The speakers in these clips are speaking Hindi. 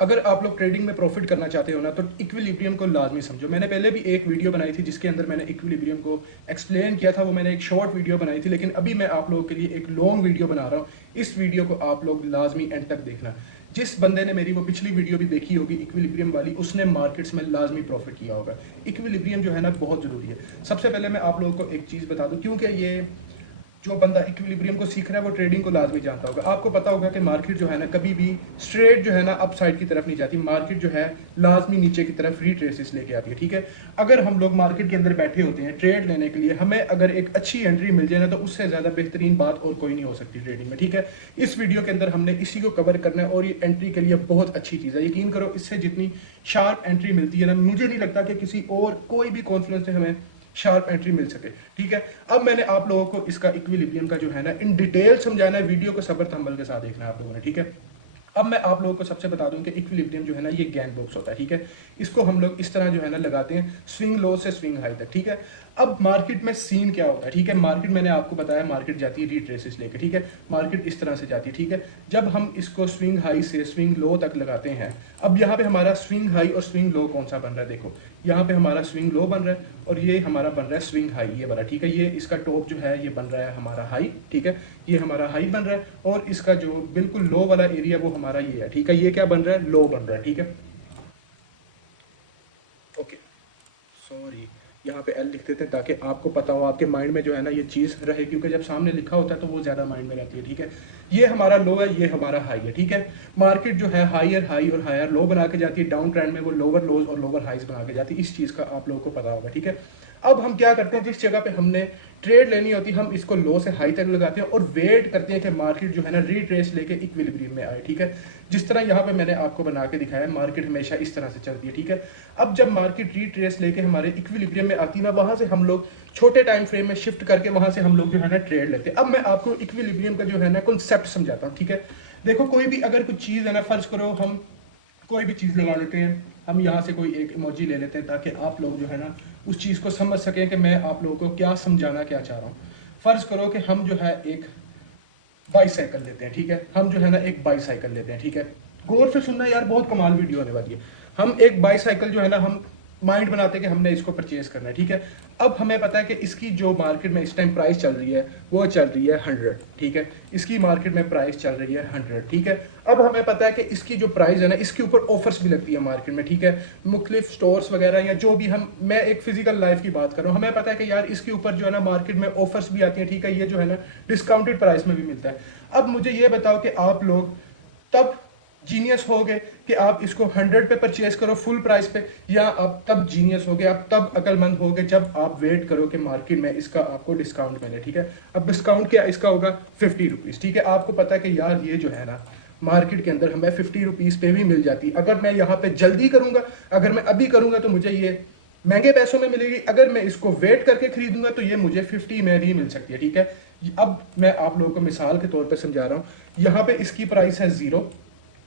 अगर आप लोग ट्रेडिंग में प्रॉफिट करना चाहते हो ना, तो इक्विलिब्रियम को लाजमी समझो। मैंने पहले भी एक वीडियो बनाई थी जिसके अंदर मैंने इक्विलिब्रियम को एक्सप्लेन किया था, वो मैंने एक शॉर्ट वीडियो बनाई थी, लेकिन अभी मैं आप लोगों के लिए एक लॉन्ग वीडियो बना रहा हूँ। इस वीडियो को आप लोग लाजमी एंड तक देखना। जिस बंदे ने मेरी वो पिछली वीडियो भी देखी होगी इक्विलिब्रियम वाली, उसने मार्केट्स में लाजमी प्रॉफिट किया होगा। इक्विलिब्रियम जो है ना बहुत ज़रूरी है। सबसे पहले मैं आप लोगों को एक चीज़ बता दूँ, क्योंकि ये जो बंदा इक्विलिब्रियम को सीख रहा है वो ट्रेडिंग को लाजमी जानता होगा। आपको पता होगा कि मार्केट जो है ना कभी भी स्ट्रेट जो है ना अप साइड की तरफ नहीं जाती, मार्केट जो है लाजमी नीचे की तरफ रिट्रेसेस लेके आती है। ठीक है, अगर हम लोग मार्केट के अंदर बैठे होते हैं ट्रेड लेने के लिए, हमें अगर एक अच्छी एंट्री मिल जाए ना, तो उससे ज़्यादा बेहतरीन बात और कोई नहीं हो सकती ट्रेडिंग में। ठीक है, इस वीडियो के अंदर हमने इसी को कवर करना है और ये एंट्री के लिए बहुत अच्छी चीज़ है। यकीन करो, इससे जितनी शार्प एंट्री मिलती है ना, मुझे नहीं लगता कि किसी और कोई भी कॉन्फ्लुएंस से हमें शार्प एंट्री मिल सके। ठीक है, अब मैंने आप लोगों को इसका इक्विलिब्रियम का जो है ना इन डिटेल समझाना है। वीडियो को सब्र तहम्मुल के साथ देखना है आप लोगों ने। ठीक है, अब मैं आप लोगों को सबसे बता दूं कि इक्विलिब्रियम जो है ना ये गैन बॉक्स होता है। ठीक है, इसको हम लोग इस तरह जो है ना लगाते हैं स्विंग लो से स्विंग हाई तक। ठीक है, अब मार्केट में सीन क्या होता है। ठीक है, मार्केट मैंने आपको बताया मार्केट जाती है रिट्रेसेस लेके। ठीक है, मार्केट इस तरह से जाती है। ठीक है, जब हम इसको स्विंग हाई से स्विंग लो तक लगाते हैं, अब यहाँ पे हमारा स्विंग हाई और स्विंग लो कौन सा बन रहा है, देखो यहाँ पे हमारा स्विंग लो बन रहा है और ये हमारा बन रहा है स्विंग हाई, ये वाला। ठीक है, ये इसका टॉप जो है ये बन रहा है हमारा हाई। ठीक है, ये हमारा हाई बन रहा है और इसका जो बिल्कुल लो वाला एरिया वो हमारा ये है। ठीक है, ये क्या बन रहा है, लो बन रहा है। ठीक है, ओके सॉरी, यहाँ पे एल लिख देते हैं ताकि आपको पता हो, आपके माइंड में जो है ना ये चीज़ रहे, क्योंकि जब सामने लिखा होता है तो वो ज़्यादा माइंड में रहती है। ठीक है, ये हमारा लो है, ये हमारा हाई है। ठीक है, मार्केट जो है हायर हाई और हायर लो बना के जाती है, डाउन ट्रेंड में वो लोअर लोज और लोअर हाइज बना के जाती है। इस चीज़ का आप लोगों को पता होगा। ठीक है, अब हम क्या करते हैं, जिस जगह पे हमने ट्रेड लेनी होती है हम इसको लो से हाई तक लगाते हैं और वेट करते हैं कि मार्केट जो है ना रिट्रेस लेके इक्विलिब्रियम में आए। ठीक है, जिस तरह यहाँ पे मैंने आपको बना के दिखाया है, मार्केट हमेशा इस तरह से चलती है। ठीक है, अब जब मार्केट रिट्रेस लेके हमारे इक्विलिब्रियम में आती है ना, वहां से हम लोग छोटे टाइम फ्रेम में शिफ्ट करके वहां से हम लोग जो है ना ट्रेड लेते हैं। अब मैं आपको इक्विलिब्रियम का जो है ना कॉन्सेप्ट समझाता हूँ। ठीक है, देखो कोई भी अगर कुछ चीज़ है ना, फर्ज करो हम कोई भी चीज़ लगा लेते हैं, हम यहाँ से कोई एक इमोजी ले लेते हैं ताकि आप लोग जो है ना उस चीज़ को समझ सकें कि मैं आप लोगों को क्या समझाना क्या चाह रहा हूँ। फर्ज करो कि हम जो है एक बाईसाइकिल लेते हैं। ठीक है, हम जो है ना एक बाईसाइकिल लेते हैं। ठीक है, गौर से सुनना यार, बहुत कमाल वीडियो होने वाली है। हम एक बाईसाइकिल जो है ना, हम माइंड बनाते हैं कि हमने इसको परचेज करना है। ठीक है, अब हमें पता है कि इसकी जो मार्केट में इस टाइम प्राइस चल रही है वो चल रही है 100। ठीक है, इसकी मार्केट में प्राइस चल रही है 100। ठीक है, अब हमें पता है कि इसकी जो प्राइस है ना, इसके ऊपर ऑफर्स भी लगती है मार्केट में। ठीक है, मुख्तलिफ स्टोर्स वगैरह या जो भी मैं एक फिजिकल लाइफ की बात कर रहा हूँ, हमें पता है कि यार इसके ऊपर जो है ना मार्केट में ऑफर्स भी आती हैं। ठीक है, ये जो है ना डिस्काउंटेड प्राइस में भी मिलता है। अब मुझे ये बताओ कि आप लोग तब जीनियस हो गए कि आप इसको 100 पे परचेज करो फुल प्राइस पे, या आप तब जीनियस हो गए, आप तब अक्लमंद हो गए जब आप वेट करो कि मार्केट में इसका आपको डिस्काउंट मिले। ठीक है, अब डिस्काउंट क्या इसका होगा, 50 रुपीज़। ठीक है, आपको पता है कि यार ये जो है ना मार्केट के अंदर हमें 50 रुपीज़ पे भी मिल जाती। अगर मैं यहाँ पे जल्दी करूंगा, अगर मैं अभी करूंगा तो मुझे ये महंगे पैसों में मिलेगी, अगर मैं इसको वेट करके खरीदूंगा तो ये मुझे 50 में भी मिल सकती है। ठीक है, अब मैं आप लोगों को मिसाल के तौर पर समझा रहा हूँ। यहाँ पे इसकी प्राइस है 0,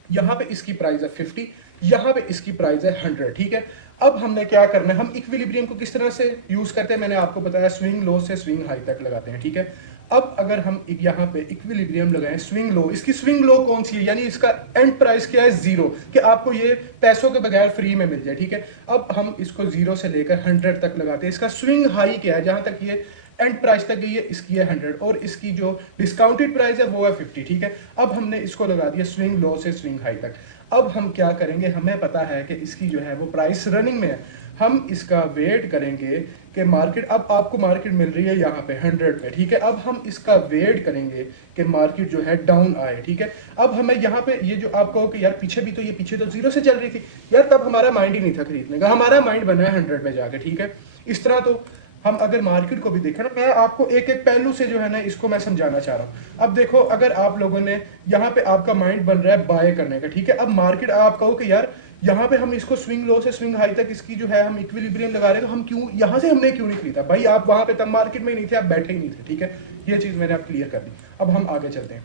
यहाँ पे इसकी प्राइस है 50, यहाँ पे इसकी प्राइस है 100। ठीक है, अब हमने क्या करना है, हम इक्विलिब्रियम को किस तरह से यूज करते हैं मैंने आपको बताया, स्विंग लो से स्विंग हाई तक लगाते हैं। ठीक है, अब अगर हम यहाँ पे इक्विलिब्रियम लगाएं स्विंग लो, इसकी स्विंग लो कौन सी है, यानी इसका एंड प्राइस क्या है 0, कि आपको ये पैसों के बगैर फ्री में मिल जाए। ठीक है, अब हम इसको 0 से लेकर 100 तक लगाते हैं। इसका स्विंग हाई क्या है, जहां तक ये एंड प्राइस तक गई है, इसकी है 100 और इसकी जो डिस्काउंटेड प्राइस है वो है 50। ठीक है, अब हमने इसको लगा दिया स्विंग लो से स्विंग हाई तक। अब हम क्या करेंगे, हमें पता है कि इसकी जो है वो प्राइस रनिंग में है, हम इसका वेट करेंगे कि मार्केट, अब आपको मार्केट मिल रही है यहाँ पे 100 पे। ठीक है, अब हम इसका वेट करेंगे कि मार्केट जो है डाउन आए। ठीक है, अब हमें यहाँ पे ये जो आप कहो कि यार पीछे भी तो ये पीछे तो 0 से चल रही थी, यार तब हमारा माइंड ही नहीं था खरीदने का, हमारा माइंड बना है 100 पे जाके। ठीक है, इस तरह तो हम अगर मार्केट को भी देखें ना, मैं आपको एक एक पहलू से जो है ना इसको मैं समझाना चाह रहा हूँ। अब देखो, अगर आप लोगों ने यहाँ पे आपका माइंड बन रहा है बाय करने का। ठीक है, अब मार्केट आप कहो कि यार यहाँ पे हम इसको स्विंग लो से स्विंग हाई तक इसकी जो है हम इक्विलिब्रियम लगा रहे हैं, तो हम क्यों यहाँ से हमने क्यों नहीं खरीदा भाई, आप वहां पे तब मार्केट में ही नहीं थे, आप बैठे ही नहीं थे। ठीक है, ये चीज मैंने आप क्लियर कर दी। अब हम आगे चलते हैं।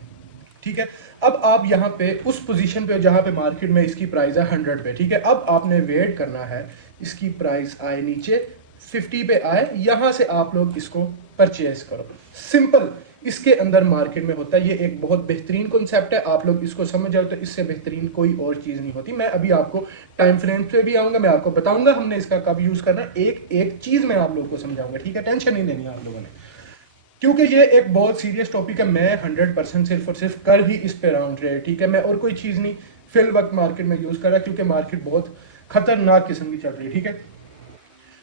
ठीक है, अब आप यहाँ पे उस पोजीशन पे जहां पे मार्केट में इसकी प्राइस है 100 पे। ठीक है, अब आपने वेट करना है इसकी प्राइस आए नीचे 50 पे आए, यहां से आप लोग इसको परचेज करो। सिंपल, इसके अंदर मार्केट में होता है। ये एक बहुत बेहतरीन कॉन्सेप्ट है, आप लोग इसको समझ जाओ तो इससे बेहतरीन कोई और चीज़ नहीं होती। मैं अभी आपको टाइम फ्रेम पे भी आऊँगा, मैं आपको बताऊँगा हमने इसका कब यूज़ करना है, एक एक चीज़ मैं आप लोगों को समझाऊँगा, ठीक है। टेंशन नहीं लेनी आप लोगों ने, क्योंकि ये एक बहुत सीरियस टॉपिक है। मैं 100% सिर्फ और सिर्फ कर ही इस पे रहा हूँ ट्रेड, ठीक है। मैं और कोई चीज़ नहीं फिल वक्त मार्केट में यूज़ कर रहा, क्योंकि मार्केट बहुत खतरनाक किस्म की चल रही है, ठीक है।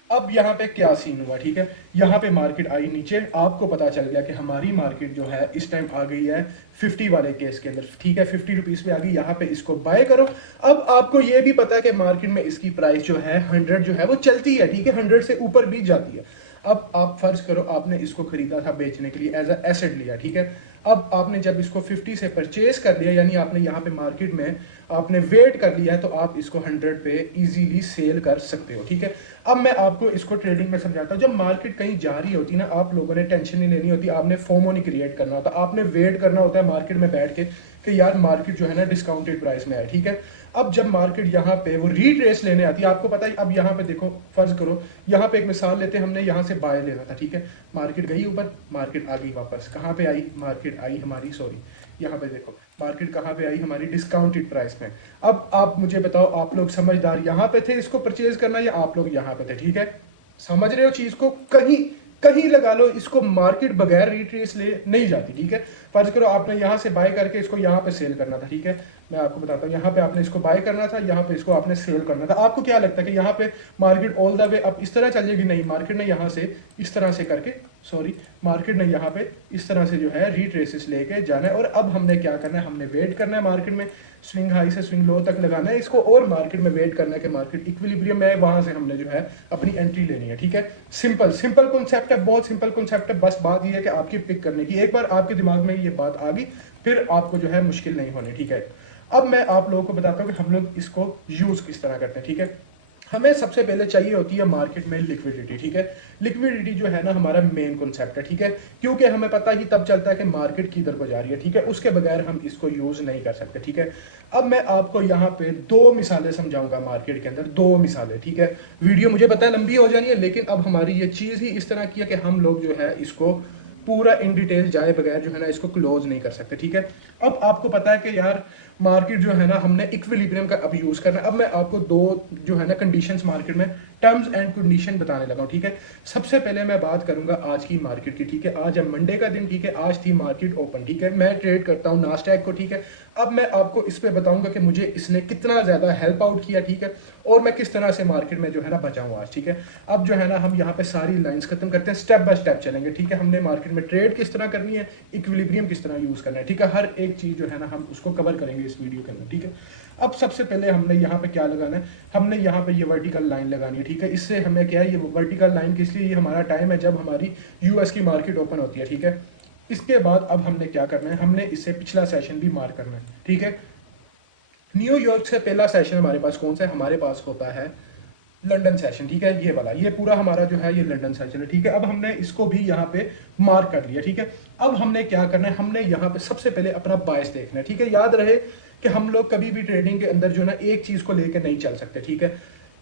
अब यहाँ पे क्या सीन हुआ, ठीक है। यहाँ पे मार्केट आई नीचे, आपको पता चल गया कि हमारी मार्केट जो है इस टाइम आ गई है 50 वाले केस के अंदर, ठीक है। 50 रुपीज़ पे आ गई, यहाँ पे इसको बाय करो। अब आपको ये भी पता है कि मार्केट में इसकी प्राइस जो है 100 जो है वो चलती है, ठीक है। 100 से ऊपर भी जाती है। अब आप फर्ज करो आपने इसको खरीदा था बेचने के लिए, एज अ एसेट लिया, ठीक है। अब आपने जब इसको 50 से परचेज कर लिया, यानी आपने यहाँ पे मार्केट में आपने वेट कर लिया है, तो आप इसको 100 पे इजीली सेल कर सकते हो, ठीक है। अब मैं आपको इसको ट्रेडिंग में समझाता हूँ। जब मार्केट कहीं जा रही होती है ना, आप लोगों ने टेंशन नहीं लेनी होती, आपने फोमो नहीं क्रिएट करना होता, आपने वेट करना होता है मार्केट में बैठ के कि यार मार्केट जो है ना डिस्काउंटेड प्राइस में है, ठीक है। अब जब मार्केट यहाँ पे वो रीट्रेस लेने आती है, आपको पता है। अब यहाँ पे देखो, फर्ज करो यहाँ पे एक मिसाल लेते हैं, हमने यहाँ से बाय लेना था, ठीक है। मार्केट गई ऊपर, मार्केट आ गई वापस, कहाँ पे आई, मार्केट आई हमारी, सॉरी यहाँ पे देखो मार्केट कहाँ पे आई हमारी, डिस्काउंटेड प्राइस में। अब आप मुझे बताओ, आप लोग समझदार यहाँ पे थे इसको परचेज करना, या आप लोग यहाँ पे थे, ठीक है। समझ रहे हो चीज को, कहीं कहीं लगा लो इसको, मार्केट बगैर रिट्रेस ले नहीं जाती, ठीक है। फर्ज करो आपने यहाँ से बाय करके इसको यहाँ पे सेल करना था, ठीक है। मैं आपको बताता हूँ, यहाँ पे आपने इसको बाय करना था, यहाँ पे इसको आपने सेल करना था। आपको क्या लगता है कि यहाँ पे मार्केट ऑल द वे अब इस तरह चल जाएगी? नहीं, मार्केट ने यहाँ से इस तरह से करके, सॉरी, मार्केट ने यहाँ पे इस तरह से जो है रिट्रेसेस लेके जाना है। और अब हमने क्या करना है, हमने वेट करना है मार्केट में, स्विंग हाई से स्विंग लो तक लगाना है इसको, और मार्केट में वेट करना है कि मार्केट इक्विलिब्रियम में है, वहां से हमने जो है अपनी एंट्री लेनी है, ठीक है। सिंपल सिंपल कॉन्सेप्ट है, बहुत सिंपल कॉन्सेप्ट है। बस बात यह है कि आपकी पिक करने की, एक बार आपके दिमाग में ये बात आ गई, फिर आपको जो है मुश्किल नहीं होनी, ठीक है। अब मैं आप लोगों को बताता हूँ कि हम लोग इसको यूज किस तरह करते हैं, ठीक है। हमें सबसे पहले चाहिए होती है मार्केट में लिक्विडिटी, ठीक है। लिक्विडिटी जो है ना हमारा मेन कॉन्सेप्ट है, ठीक है, क्योंकि हमें पता ही तब चलता है कि मार्केट किधर को जा रही है, ठीक है। उसके बगैर हम इसको यूज नहीं कर सकते, ठीक है। अब मैं आपको यहाँ पे दो मिसालें समझाऊंगा मार्केट के अंदर, दो मिसालें, ठीक है। वीडियो मुझे पता है लंबी हो जानी है, लेकिन अब हमारी ये चीज ही इस तरह की है कि हम लोग जो है इसको पूरा इन डिटेल जाए बगैर जो है ना इसको क्लोज नहीं कर सकते, ठीक है। अब आपको पता है कि यार मार्केट जो है ना हमने इक्विलिब्रियम का अब यूज करना है। अब मैं आपको दो जो है ना कंडीशंस मार्केट में, टर्म्स एंड कंडीशन बताने लगा हूं, ठीक है। सबसे पहले मैं बात करूंगा आज की मार्केट की, ठीक है। आज है मंडे का दिन, ठीक है। आज थी मार्केट ओपन, ठीक है। मैं ट्रेड करता हूं नास्डैक को, ठीक है। अब मैं आपको इस पे बताऊंगा कि मुझे इसने कितना ज्यादा हेल्प आउट किया, ठीक है, और मैं किस तरह से मार्केट में जो है ना बचाऊं आज, ठीक है। अब जो है ना हम यहाँ पे सारी लाइंस खत्म करते हैं, स्टेप बाय स्टेप चलेंगे, ठीक है। हमने मार्केट में ट्रेड किस तरह करनी है, इक्विलिब्रियम किस तरह यूज करना है, ठीक है। हर एक चीज जो है ना हम उसको कवर करेंगे इस वीडियो के अंदर, ठीक है। अब सबसे पहले हमने यहाँ पे क्या लगाना है, हमने यहाँ पे ये वर्टिकल लाइन लगानी है, ठीक है। इससे हमें क्या है, ये वर्टिकल लाइन किस लिए, ये हमारा टाइम है जब हमारी यूएस की मार्केट ओपन होती है, ठीक है। इसके बाद अब हमने क्या करना है, हमने इससे पिछला सेशन भी मार्क करना है, ठीक है। न्यूयॉर्क से पहला सेशन हमारे पास कौन सा है, हमारे पास होता है लंदन सेशन, ठीक है। ये वाला, ये पूरा हमारा जो है ये लंदन सेशन है, ठीक है। अब हमने इसको भी यहाँ पे मार्क कर लिया, ठीक है। अब हमने क्या करना है, हमने यहाँ पे सबसे पहले अपना बायस देखना है, ठीक है। याद रहे कि हम लोग कभी भी ट्रेडिंग के अंदर जो है ना एक चीज को लेकर नहीं चल सकते, ठीक है।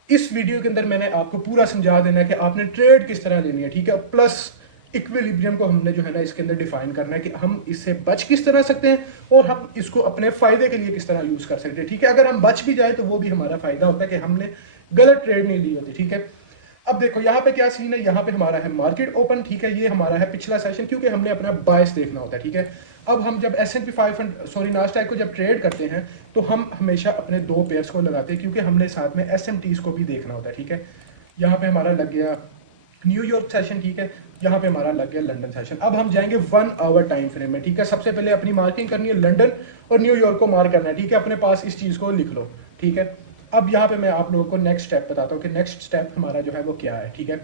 इस वीडियो के अंदर मैंने आपको पूरा समझा देना है कि आपने ट्रेड किस तरह लेनी है, ठीक है। प्लस इक्विलिब्रियम को हमने जो है ना इसके अंदर डिफाइन करना है कि हम इससे बच किस तरह सकते हैं, और हम इसको अपने फायदे के लिए किस तरह यूज कर सकते हैं, ठीक है। अगर हम बच भी जाए तो वो भी हमारा फायदा होता है कि हमने गलत ट्रेड नहीं ली होती, ठीक है। अब देखो यहाँ पे क्या सीन है, यहाँ पे हमारा है मार्केट ओपन, ठीक है। ये हमारा है पिछला सेशन, क्योंकि हमने अपना बायस देखना होता है, ठीक है। अब हम जब S&P 500 सॉरी नास्डैक को जब ट्रेड करते हैं तो हम हमेशा अपने दो पेयर्स को लगाते हैं, क्योंकि हमने साथ में SMTs को भी देखना होता है, ठीक है। यहाँ पे हमारा लग गया न्यूयॉर्क सेशन, ठीक है। यहाँ पे हमारा लग गया लंदन सेशन। अब हम जाएंगे 1 आवर टाइम फ्रेम में, ठीक है। सबसे पहले अपनी मार्किंग करनी है, लंदन और न्यूयॉर्क को मार्क करना है, ठीक है। अपने पास इस चीज को लिख लो, ठीक है। अब यहाँ पे मैं आप लोगों को नेक्स्ट स्टेप बताता हूँ कि नेक्स्ट स्टेप हमारा जो है वो क्या है, ठीक है।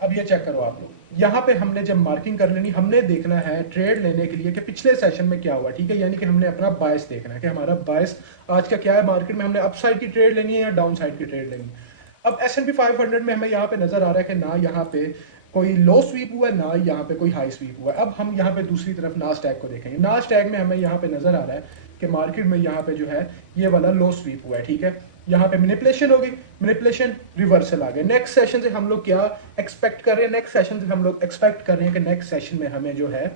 अब ये चेक करो आप लोग, यहाँ पे हमने जब मार्किंग कर लेनी, हमने देखना है ट्रेड लेने के लिए कि पिछले सेशन में क्या हुआ, ठीक है। यानी कि हमने अपना बायस देखना है कि हमारा बायस आज का क्या है, मार्केट में हमने अपसाइड की ट्रेड लेनी है या डाउन साइड की ट्रेड लेनी है। अब S&P 500 में हमें यहाँ पे नजर आ रहा है कि ना यहाँ पे कोई लो स्वीप हुआ है, ना यहाँ पे कोई हाई स्वीप हुआ है। अब हम यहाँ पे दूसरी तरफ नास्डैक को देखेंगे, नास्डैक में हमें यहाँ पे नजर आ रहा है कि मार्केट में यहाँ पे जो है ये वाला लो स्वीप हुआ है, ठीक है। यहाँ पे मैनिपुलेशन होगी, मैनिपुलेशन रिवर्सल आ गया। नेक्स्ट सेशन से हम लोग क्या एक्सपेक्ट कर रहे हैं, नेक्स्ट सेशन से हम लोग एक्सपेक्ट कर रहे हैं कि नेक्स्ट सेशन में हमें जो है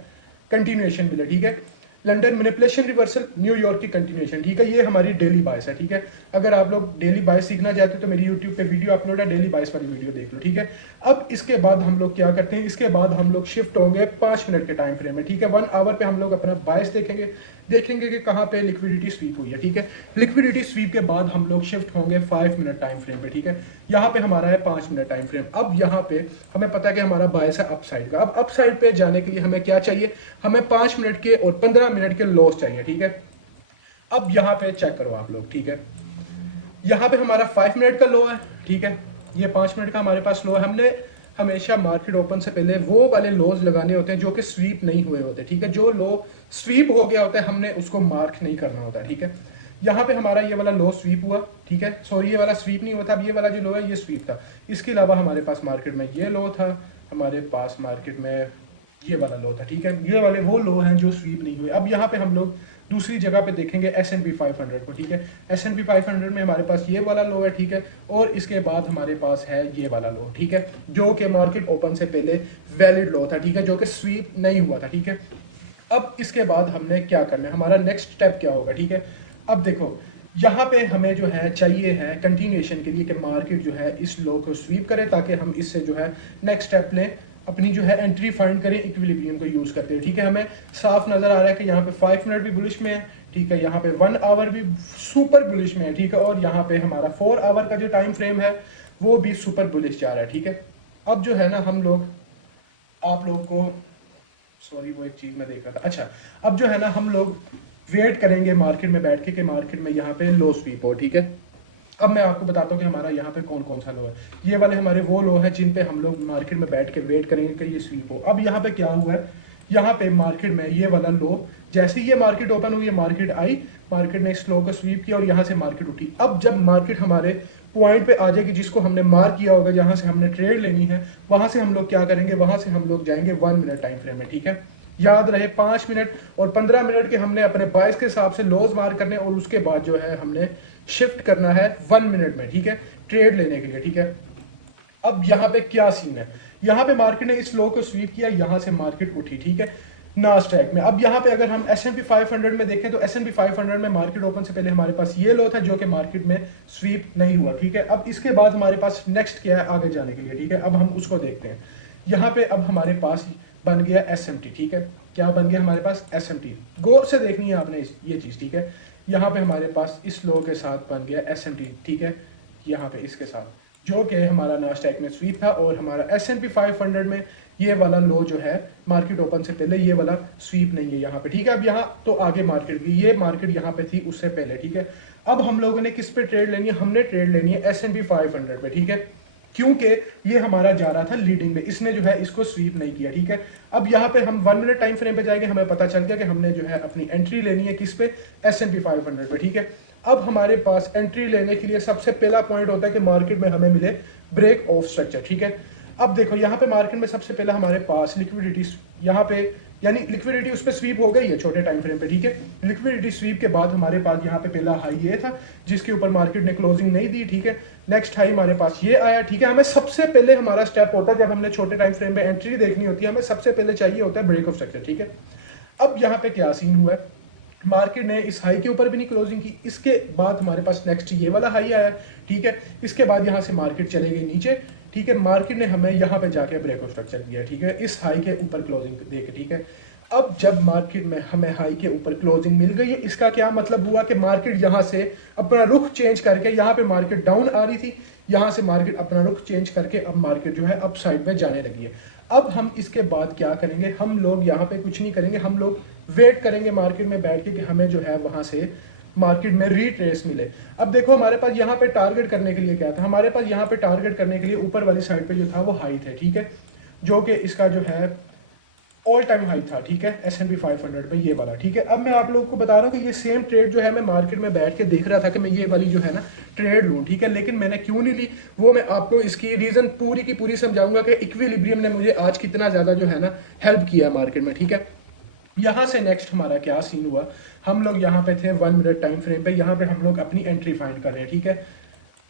कंटिन्यूएशन मिले, ठीक है। लंदन मैनिपुलेशन रिवर्सल, न्यूयॉर्क की कंटिन्यूएशन, ठीक है। ये हमारी डेली बायस है, ठीक है। अगर आप लोग डेली बायस सीखना चाहते हो तो मेरी यूट्यूब पे वीडियो अपलोड है, डेली बायस वाली वीडियो देख लो, ठीक है। अब इसके बाद हम लोग क्या करते हैं, इसके बाद हम लोग शिफ्ट होंगे 5 मिनट के टाइम फ्रेम में, ठीक है। 1 आवर पे हम लोग अपना बायस देखेंगे कि कहाँ पे लिक्विडिटी स्वीप हुई है, ठीक है। लिक्विडिटी स्वीप के बाद हम लोग शिफ्ट होंगे 5 मिनट टाइम फ्रेम पे, ठीक है। यहाँ पे हमारा है 5 मिनट टाइम फ्रेम। अब यहाँ पे हमें पता है कि हमारा बायस है अप साइड का। अब अप साइड पे जाने के लिए हमें क्या चाहिए, हमें 5 मिनट के और 15 मिनट के लॉस चाहिए, ठीक है। अब यहाँ पे चेक करो आप लोग, ठीक है। यहाँ पे हमारा 5 मिनट का लो है, ठीक है। ये 5 मिनट का हमारे पास लो है। हमने हमेशा मार्केट ओपन से पहले वो वाले लोज लगाने होते हैं जो कि स्वीप नहीं हुए होते, ठीक है। जो लो स्वीप हो गया होता है हमने उसको मार्क नहीं करना होता, ठीक है। यहाँ पे हमारा ये वाला लो स्वीप हुआ, ठीक है। सॉरी, ये वाला स्वीप नहीं हुआ था, अब ये वाला जो लो है ये स्वीप था। इसके अलावा हमारे पास मार्केट में ये लो था, हमारे पास मार्केट में ये वाला लो था, ठीक है। ये वाले वो लो हैं जो स्वीप नहीं हुए। अब यहाँ पे हम लोग दूसरी जगह पे देखेंगे S&P 500 को, ठीक है। S&P 500 में हमारे पास ये वाला लो है, ठीक है। और इसके बाद हमारे पास है ये वाला लो, ठीक है, जो कि मार्केट ओपन से पहले वैलिड लो था, ठीक है, जो कि स्वीप नहीं हुआ था, ठीक है। अब इसके बाद हमने क्या करना है, हमारा नेक्स्ट स्टेप क्या होगा, ठीक है। अब देखो यहाँ पे हमें जो है चाहिए है कंटिन्यूएशन के लिए कि मार्केट जो है इस लो को स्वीप करे, ताकि हम इससे जो है नेक्स्ट स्टेप लें, अपनी जो है एंट्री फाइंड करें इक्विलिब्रियम को यूज करते हैं, ठीक है। हमें साफ नजर आ रहा है कि यहाँ पे 5 मिनट भी बुलिश में है, ठीक है। यहाँ पे 1 आवर भी सुपर बुलिश में है, ठीक है। और यहाँ पे हमारा 4 आवर का जो टाइम फ्रेम है वो भी सुपर बुलिश जा रहा है, ठीक है। अब जो है ना हम लोग आप लोग को, सॉरी वो एक चीज मैं देख रहा था, अच्छा। अब जो है ना हम लोग वेट करेंगे मार्केट में बैठ के कि मार्केट में यहाँ पे लो स्वीप हो, ठीक है। अब मैं आपको बताता हूँ कि हमारा यहाँ पे कौन कौन सा लो है। ये वाले हमारे वो लो है जिन पे हम लोग मार्केट में बैठ के वेट करेंगे कि ये स्वीप हो। अब यहाँ पे क्या हुआ है, यहाँ पे मार्केट में ये वाला लो, जैसे ही ये मार्केट ओपन हुई, ये मार्केट आई, मार्केट ने इस लो को स्वीप किया और यहाँ से मार्केट उठी। अब जब मार्केट हमारे पॉइंट पे आ जाएगी जिसको हमने मार्क किया होगा, जहाँ से हमने ट्रेड लेनी है, वहां से हम लोग क्या करेंगे, वहां से हम लोग जाएंगे 1 मिनट टाइम फ्रेम में, ठीक है। याद रहे 5 मिनट और 15 मिनट के हमने अपने बाइस के हिसाब से लोज मार्क करने, और उसके बाद जो है हमने शिफ्ट करना है 1 मिनट में, ठीक है, ट्रेड लेने के लिए, ठीक है। अब यहाँ पे क्या सीन है, यहाँ पे मार्केट ने इस लो को स्वीप किया, यहाँ से मार्केट उठी, ठीक है, नास्डैक में। अब यहाँ पे अगर हम S&P 500 में देखें तो S&P 500 में मार्केट ओपन से पहले हमारे पास ये लो था जो कि मार्केट में स्वीप नहीं हुआ, ठीक है। अब इसके बाद हमारे पास नेक्स्ट क्या है आगे जाने के लिए, ठीक है। अब हम उसको देखते हैं। यहाँ पे अब हमारे पास बन गया SMT, ठीक है। क्या बन गया हमारे पास, SMT। गौर से देखनी है आपने ये चीज, ठीक है। यहाँ पे हमारे पास इस लो के साथ बन गया SMT, ठीक है, यहाँ पे इसके साथ, जो कि हमारा नास्डैक में स्वीप था, और हमारा S&P 500 में ये वाला लो जो है मार्केट ओपन से पहले ये वाला स्वीप नहीं है यहाँ पे, ठीक है। अब यहाँ तो आगे मार्केट की, ये मार्केट यहाँ पे थी उससे पहले, ठीक है। अब हम लोगों ने किस पे ट्रेड लेनी है, हमने ट्रेड लेनी है S&P 500 पे, ठीक है, क्योंकि ये हमारा जा रहा था लीडिंग में, इसने जो है इसको स्वीप नहीं किया, ठीक है। अब यहाँ पे हम 1 मिनट टाइम फ्रेम पे जाएंगे, हमें पता चल गया कि हमने जो है अपनी एंट्री लेनी है किस पे, S&P 500 पे, ठीक है। अब हमारे पास एंट्री लेने के लिए सबसे पहला पॉइंट होता है कि मार्केट में हमें मिले ब्रेक ऑफ स्ट्रक्चर, ठीक है। अब देखो यहाँ पे मार्केट में सबसे पहले हमारे पास लिक्विडिटी, यहाँ पे यानी लिक्विडिटी उस पर स्वीप हो गई है छोटे टाइम फ्रेम पे, ठीक है। लिक्विडिटी स्वीप के बाद हमारे पास यहाँ पे पहला हाई ये था जिसके ऊपर मार्केट ने क्लोजिंग नहीं दी, ठीक है। नेक्स्ट हाई हमारे पास ये आया, ठीक है। हमें सबसे पहले हमारा स्टेप होता है जब हमने छोटे टाइम फ्रेम पे एंट्री देखनी होती है, हमें सबसे पहले चाहिए होता है ब्रेक ऑफ स्ट्रक्चर, ठीक है। अब यहाँ पे क्या सीन हुआ है, मार्केट ने इस हाई के ऊपर भी नहीं क्लोजिंग की, इसके बाद हमारे पास नेक्स्ट ये वाला हाई आया, ठीक है। इसके बाद यहाँ से मार्केट चले गई नीचे, ठीक है। मार्केट ने हमें यहाँ पे जाके ब्रेक ऑफ स्ट्रक्चर दिया, ठीक है, इस हाई के ऊपर क्लोजिंग देके, ठीक है। अब जब मार्केट में हमें हाई के ऊपर क्लोजिंग मिल गई है, इसका क्या मतलब हुआ कि मार्केट यहाँ से अपना रुख चेंज करके, यहाँ पे मार्केट डाउन आ रही थी, यहाँ से मार्केट अपना रुख चेंज करके अब मार्केट जो है अप साइड में जाने लगी है। अब हम इसके बाद क्या करेंगे, हम लोग यहाँ पे कुछ नहीं करेंगे, हम लोग वेट करेंगे मार्केट में बैठ के कि हमें जो है वहां से मार्केट में रीट्रेस मिले। अब देखो हमारे पास यहाँ पे टारगेट करने के लिए क्या था, हमारे पास यहाँ पे टारगेट करने के लिए ऊपर वाली साइड पे जो था वो हाई थे, ठीक है, जो कि इसका जो है ऑल टाइम हाई था, ठीक है, S&P 500 पे ये वाला, ठीक है। अब मैं आप लोगों को बता रहा हूँ कि ये सेम ट्रेड जो है मैं मार्केट में बैठ के देख रहा था कि मैं ये वाली जो है ना ट्रेड लूँ, ठीक है, लेकिन मैंने क्यों नहीं ली वो मैं आपको इसकी रीजन पूरी की पूरी समझाऊंगा कि इक्विलिब्रियम ने मुझे आज कितना ज्यादा जो है ना हेल्प किया मार्केट में, ठीक है। यहाँ से नेक्स्ट हमारा क्या सीन हुआ, हम लोग यहाँ पे थे 1 मिनट टाइम फ्रेम पे, यहाँ पे हम लोग अपनी एंट्री फाइंड कर रहे हैं, ठीक है।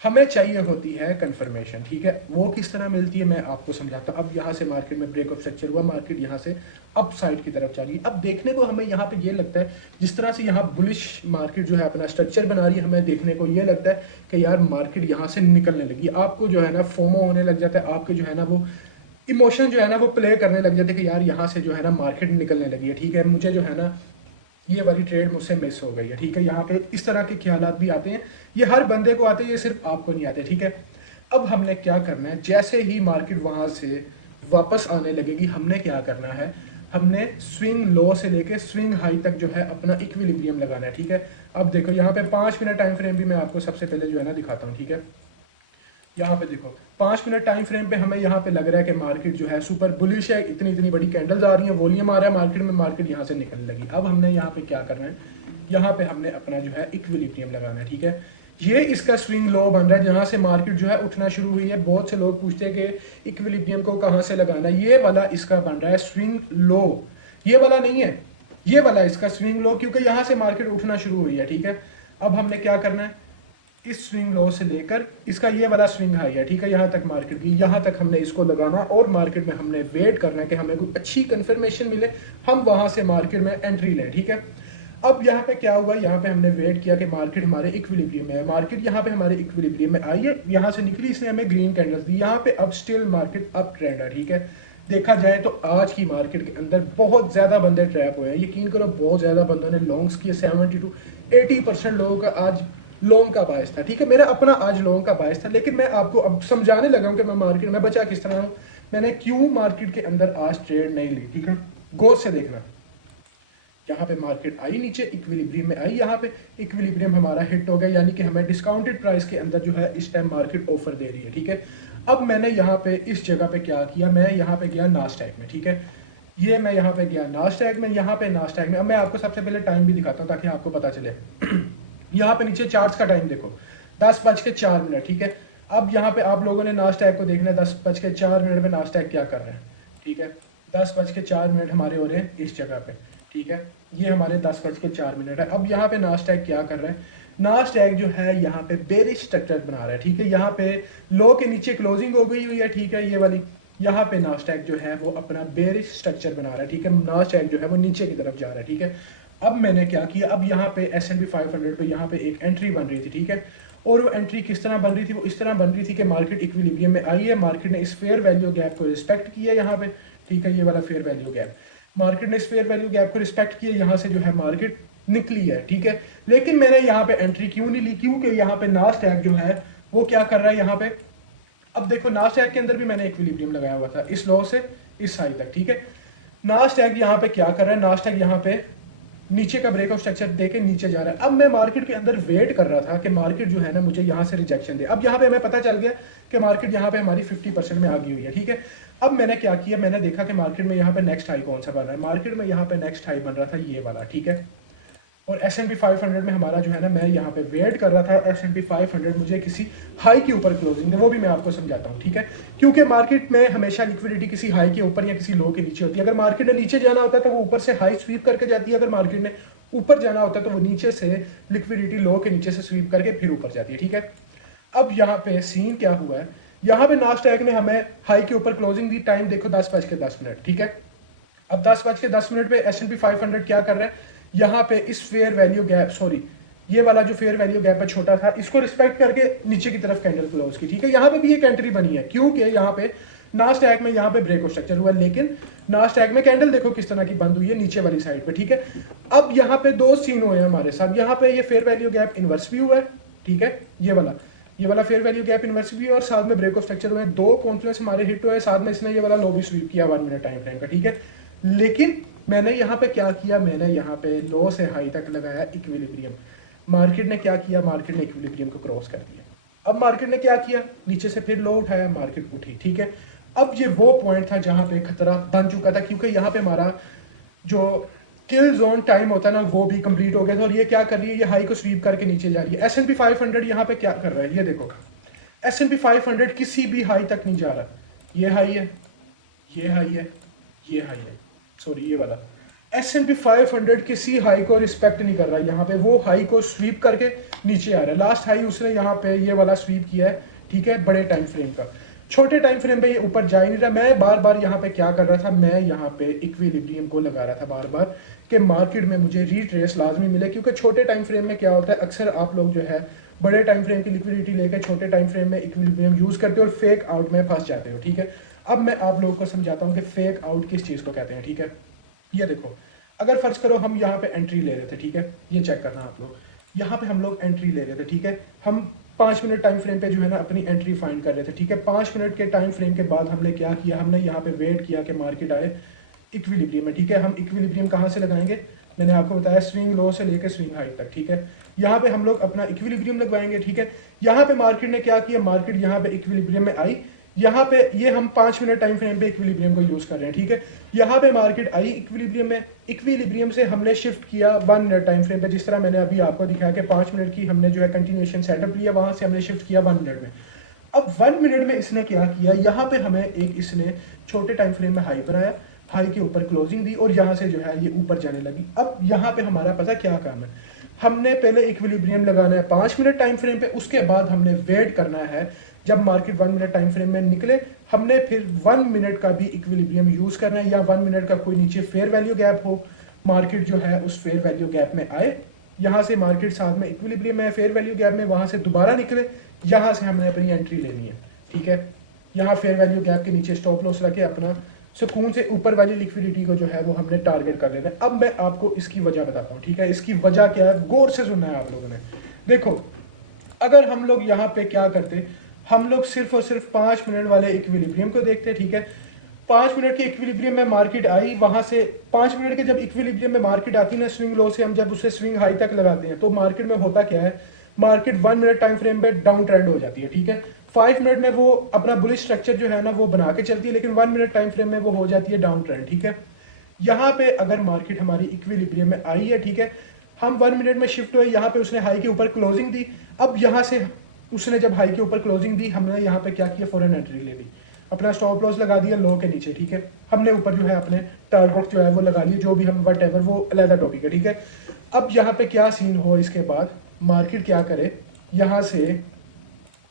हमें चाहिए होती है कंफर्मेशन, ठीक है। वो किस तरह मिलती है मैं आपको समझाता हूँ। अब यहाँ से मार्केट में ब्रेक ऑफ स्ट्रक्चर हुआ, मार्केट यहाँ से अप साइड की तरफ चली। अब देखने को हमें यहाँ पे ये लगता है, जिस तरह से यहाँ बुलिश मार्केट जो है अपना स्ट्रक्चर बना रही है, हमें देखने को ये लगता है कि यार मार्केट यहाँ से निकलने लगी। आपको जो है ना फोमो होने लग जाता है, आपके जो है ना वो इमोशन जो है ना वो प्ले करने लग जाते हैं कि यार यहाँ से जो है ना मार्केट निकलने लगी है, ठीक है, मुझे जो है ना ये वाली ट्रेड मुझसे मिस हो गई है, ठीक है। यहाँ पे इस तरह के ख्यालात भी आते हैं, ये हर बंदे को आते हैं, ये सिर्फ आपको नहीं आते, ठीक है। अब हमने क्या करना है, जैसे ही मार्केट वहां से वापस आने लगेगी, हमने क्या करना है, हमने स्विंग लो से लेके स्विंग हाई तक जो है अपना इक्विलिब्रियम लगाना है, ठीक है। अब देखो यहाँ पे 5 मिनट टाइम फ्रेम भी मैं आपको सबसे पहले जो है ना दिखाता हूँ, ठीक है। यहाँ पे देखो 5 मिनट टाइम फ्रेम पे हमें यहाँ पे लग रहा है कि मार्केट जो है सुपर बुलिश है, इतनी इतनी बड़ी कैंडल्स आ रही हैं, वॉल्यूम आ रहा है मार्केट में, मार्केट यहाँ से निकलने लगी। अब हमने यहाँ पे क्या करना है, यहाँ पे हमने अपना जो है इक्विलिब्रियम लगाना है, ठीक है। ये इसका स्विंग लो बन रहा है, जहाँ से मार्केट जो है उठना शुरू हुई है। बहुत से लोग पूछते हैं कि इक्विलिब्रियम को कहाँ से लगाना है, ये वाला इसका बन रहा है स्विंग लो, ये वाला नहीं है, ये वाला इसका स्विंग लो, क्योंकि यहाँ से मार्केट उठना शुरू हुई है, ठीक है। अब हमने क्या करना है, इस स्विंग लो से लेकर इसका ये वाला स्विंग हाई है, ठीक है, यहाँ तक मार्केट की, यहाँ तक हमने इसको लगाना और मार्केट में हमने वेट करना है कि हमें कोई अच्छी कंफर्मेशन मिले, हम वहां से मार्केट में एंट्री लें, ठीक है। अब यहाँ पे क्या हुआ, यहाँ पे हमने वेट किया कि मार्केट हमारे इक्विलिब्रियम में है, मार्केट यहाँ पे हमारे इक्विलिब्रियम में आई है, यहाँ से निकली, इसने हमें ग्रीन कैंडल्स दी, यहाँ पे अब स्टिल मार्केट अप ट्रेंड है, ठीक है। देखा जाए तो आज की मार्केट के अंदर बहुत ज्यादा बंदे ट्रैप हुए हैं, यकीन करो बहुत ज्यादा बंदों ने लॉन्ग्स किए, 70 to 80% लोगों का आज लॉन्ग का बायस था, ठीक है। मेरा अपना आज लॉन्ग का बायस था, लेकिन मैं आपको अब समझाने लगा हूं कि मैं मार्केट में बचा किस तरह हूं, मैंने क्यों मार्केट के अंदर आज ट्रेड नहीं ली, ठीक है। गौर से देखना, यहाँ पे मार्केट आई नीचे, इक्विलिब्रियम में आई, यहाँ पे इक्विलिब्रियम हमारा हिट हो गया, यानी कि हमें डिस्काउंटेड प्राइस के अंदर जो है इस टाइम मार्केट ऑफर दे रही है, ठीक है। अब मैंने यहाँ पे इस जगह पे क्या किया, मैं यहाँ पे गया नास्डैक में, ठीक है। ये मैं यहाँ पे गया नास्डैक में, यहाँ पे नास्डैक में, अब मैं आपको सबसे पहले टाइम भी दिखाता हूँ ताकि आपको पता चले। यहाँ पे नीचे चार्ट्स का टाइम देखो, 10:04, ठीक है। अब यहाँ पे आप लोगों ने नास्डैक को देखना है, 10:04 में नास्डैक क्या कर रहे हैं, ठीक है। 10:04 हमारे हो रहे हैं इस जगह पे, ठीक है। ये हमारे 10:04 है। अब यहाँ पे नास्डैक क्या कर रहे हैं, नास्डैक जो है यहाँ पे बेरिश स्ट्रक्चर बना रहा है, ठीक है। यहाँ पे लो के नीचे क्लोजिंग हो गई हुई है, ठीक है, ये वाली। यहाँ पे नास्डैक जो है वो अपना बेरिश स्ट्रक्चर बना रहा है, ठीक है। नास्डैक जो है वो नीचे की तरफ जा रहा है, ठीक है। अब मैंने क्या किया, अब यहाँ पे S&P 500 पे यहाँ पे एक एंट्री बन रही थी, ठीक है। और वो एंट्री किस तरह बन रही थी, वो इस तरह बन रही थी कि मार्केट इक्विलिब्रियम में आई है, मार्केट ने इस फेयर वैल्यू गैप को रिस्पेक्ट किया यहाँ पे, ठीक है। ये वाला फेयर वैल्यू गैप, मार्केट ने इस फेयर वैल्यू गैप को रिस्पेक्ट किया, यहाँ से जो है मार्केट निकली है, ठीक है। लेकिन मैंने यहाँ पे एंट्री क्यों नहीं ली, क्योंकि यहाँ पे नास्डैक जो है वो क्या कर रहा है यहाँ पे। अब देखो नास्डैक के अंदर भी मैंने इक्विलिब्रियम लगाया हुआ था, इस लो से इस हाई तक, ठीक है। नास्डैक यहाँ पे क्या कर रहा है, नास्डैक यहाँ पे नीचे का ब्रेक ऑफ स्ट्रक्चर देके नीचे जा रहा है। अब मैं मार्केट के अंदर वेट कर रहा था कि मार्केट जो है ना मुझे यहाँ से रिजेक्शन दे। अब यहाँ पे हमें पता चल गया कि मार्केट यहाँ पे हमारी 50% में आ गई हुई है, ठीक है। अब मैंने क्या किया, मैंने देखा कि मार्केट में यहाँ पे नेक्स्ट हाई कौन सा बन रहा है, मार्केट में यहाँ पे नेक्स्ट हाई बन रहा था ये वाला, ठीक है। और S&P 500 में हमारा जो है ना, मैं यहाँ पे वेट कर रहा था S&P 500 मुझे किसी हाई के ऊपर क्लोजिंग दे, वो भी मैं आपको समझाता हूँ, ठीक है। क्योंकि मार्केट में हमेशा लिक्विडिटी किसी हाई के ऊपर या किसी लो के नीचे होती है। अगर मार्केट ने नीचे जाना होता है तो वो ऊपर से हाई स्वीप करके जाती है, अगर मार्केट ने ऊपर जाना होता है तो वो नीचे से लिक्विडिटी लो के नीचे से स्वीप करके फिर ऊपर जाती है, ठीक है। अब यहाँ पे सीन क्या हुआ है, यहाँ पे नास्डैक ने हमें हाई के ऊपर क्लोजिंग दी, टाइम देखो 10:10, ठीक है। अब 10:10 पे S&P 500 क्या कर रहा है, यहाँ पे इस फेयर वैल्यू गैप, सॉरी ये वाला जो फेयर वैल्यू गैप है छोटा था, इसको रिस्पेक्ट करके नीचे की तरफ कैंडल क्लोज की, ठीक है। यहाँ पे भी एक एंट्री बनी है, क्योंकि यहाँ पे नास्डैक में यहाँ पे ब्रेक ऑफ स्ट्रक्चर हुआ, लेकिन नास्डैक में कैंडल देखो किस तरह की बंद हुई है नीचे वाली साइड पे, ठीक है। अब यहाँ पे दो सीन हुए हैं हमारे साथ, यहाँ पे ये फेयर वैल्यू गैप इनवर्स भी हुआ है, ठीक है, ये वाला फेयर वैल्यू गैप इनवर्स भी है, और साथ में ब्रेक ऑफ स्ट्रक्चर हुए, दो कॉन्फ्लुएंस हमारे हिट हुए, साथ में इसने ये वाला लो भी स्वीप किया 1 मिनट टाइम फ्रेम का, ठीक है। लेकिन मैंने यहाँ पे क्या किया, मैंने यहाँ पे लो से हाई तक लगाया इक्विलिब्रियम। मार्केट ने क्या किया, मार्केट ने इक्विलिब्रियम को क्रॉस कर दिया। अब मार्केट ने क्या किया, नीचे से फिर लो उठाया, मार्केट उठी, ठीक है। अब ये वो पॉइंट था जहां पे खतरा बन चुका था, क्योंकि यहाँ पे हमारा जो किल जोन टाइम होता है ना वो भी कंप्लीट हो गया था, और ये क्या कर रही है, ये हाई को स्वीप करके नीचे जा रही है। S&P 500 यहाँ पे क्या कर रहा है, ये देखो S&P 500 किसी भी हाई तक नहीं जा रहा, ये हाई है, ये हाई है, ये हाई है, सॉरी ये वाला, S&P 500 किसी हाई को रिस्पेक्ट नहीं कर रहा है, यहाँ पे वो हाई को स्वीप करके नीचे आ रहा है। लास्ट हाई उसने यहाँ पे ये वाला स्वीप किया है, ठीक है, बड़े टाइम फ्रेम का। छोटे टाइम फ्रेम पे ये ऊपर जा ही नहीं रहा। मैं बार बार यहाँ पे क्या कर रहा था, मैं यहाँ पे इक्विलिब्रियम को लगा रहा था बार बार कि मार्केट में मुझे रिट्रेस लाजमी मिले, क्योंकि छोटे टाइम फ्रेम में क्या होता है, अक्सर आप लोग जो है बड़े टाइम फ्रेम की लिक्विडिटी लेकर छोटे टाइम फ्रेम में इक्विलिब्रियम यूज करते हो और फेक आउट में फंस जाते हो, ठीक है। अब मैं आप लोगों को समझाता हूँ कि फेक आउट किस चीज़ को कहते हैं, ठीक है। ये देखो, अगर फर्ज करो हम यहाँ पे एंट्री ले रहे थे, ठीक है, ये चेक करना आप लोग, यहाँ पे हम लोग एंट्री ले रहे थे, ठीक है। हम 5 मिनट टाइम फ्रेम पे जो है ना अपनी एंट्री फाइंड कर रहे थे, ठीक है। 5 मिनट के टाइम फ्रेम के बाद हमने क्या किया, हमने यहाँ पे वेट किया कि मार्केट आए इक्विलिब्रियम में, ठीक है। हम इक्विलिब्रियम कहाँ से लगाएंगे, मैंने आपको बताया स्विंग लो से लेकर स्विंग हाई तक, ठीक है। यहाँ पे हम लोग अपना इक्विलिब्रियम लगवाएंगे, ठीक है। यहाँ पे मार्केट ने क्या किया, मार्केट यहाँ पे इक्विलिब्रियम में आई, यहाँ पे ये हम 5 मिनट टाइम फ्रेम पे इक्विलिब्रियम को यूज कर रहे हैं, ठीक है। यहाँ पे मार्केट आई इक्विलिब्रियम में, इक्विलिब्रियम से हमने शिफ्ट किया 1 मिनट टाइम फ्रेम पे, जिस तरह मैंने अभी आपको दिखाया कि 5 मिनट की हमने जो है कंटिन्यूएशन सेटअप लिया, वहां से हमने शिफ्ट किया 1 मिनट में। अब 1 मिनट में इसने क्या किया, यहाँ पे हमें एक इसने छोटे टाइम फ्रेम में हाई बनाया, हाई के ऊपर क्लोजिंग दी और यहाँ से जो है ये ऊपर जाने लगी। अब यहाँ पे हमारा पता क्या काम है, हमने पहले इक्विलिब्रियम लगाना है 5 मिनट टाइम फ्रेम पे, उसके बाद हमने वेट करना है जब मार्केट 1 मिनट टाइम फ्रेम में निकले, हमने फिर 1 मिनट का भी इक्विलिब्रियम यूज करना है, या 1 मिनट का कोई नीचे फेयर वैल्यू गैप हो, मार्केट जो है उस फेयर वैल्यू गैप में आए, यहाँ से मार्केट साथ में इक्विलिब्रियम में फेयर वैल्यू गैप में, वहां से दोबारा निकले, यहाँ से हमने अपनी एंट्री लेनी है, ठीक है। यहाँ फेयर वैल्यू गैप के नीचे स्टॉप लॉस रखे अपना सुकून से ऊपर वाली लिक्विडिटी को जो है वो हमने टारगेट कर लेना है। अब मैं आपको इसकी वजह बताता हूँ, ठीक है। इसकी वजह क्या है, गौर से सुनना है आप लोगों ने। देखो, अगर हम लोग यहाँ पे क्या करते, हम लोग सिर्फ और सिर्फ 5 मिनट वाले इक्विलिब्रियम को देखते, ठीक है। 5 मिनट के इक्विलिब्रियम में मार्केट आई, वहां से 5 मिनट के जब इक्विलिब्रियम में मार्केट आती है ना स्विंग लो से, हम जब उसे स्विंग हाई तक लगाते हैं तो मार्केट में होता क्या है, मार्केट 1 मिनट टाइम फ्रेम पे डाउन ट्रेंड हो जाती है, ठीक है। 5 मिनट में वो अपना बुलिश स्ट्रक्चर जो है ना वो बना के चलती है, लेकिन 1 मिनट टाइम फ्रेम में वो हो जाती है डाउन ट्रेंड, ठीक है। यहाँ पे अगर मार्केट हमारी इक्विलिब्रियम में आई है, ठीक है, हम 1 मिनट में शिफ्ट हुए, यहाँ पे उसने हाई के ऊपर क्लोजिंग दी। अब यहाँ से उसने जब हाई के ऊपर क्लोजिंग दी, हमने यहाँ पे क्या किया, फॉरन एंट्री ले ली, अपना स्टॉप लॉस लगा दिया लो के नीचे, ठीक है। हमने ऊपर जो है अपने टारगेट जो है वो लगा लिए, जो भी हम वट एवर, वो अलग टॉपिक है, ठीक है। अब यहाँ पे क्या सीन हो, इसके बाद मार्केट क्या करे, यहाँ से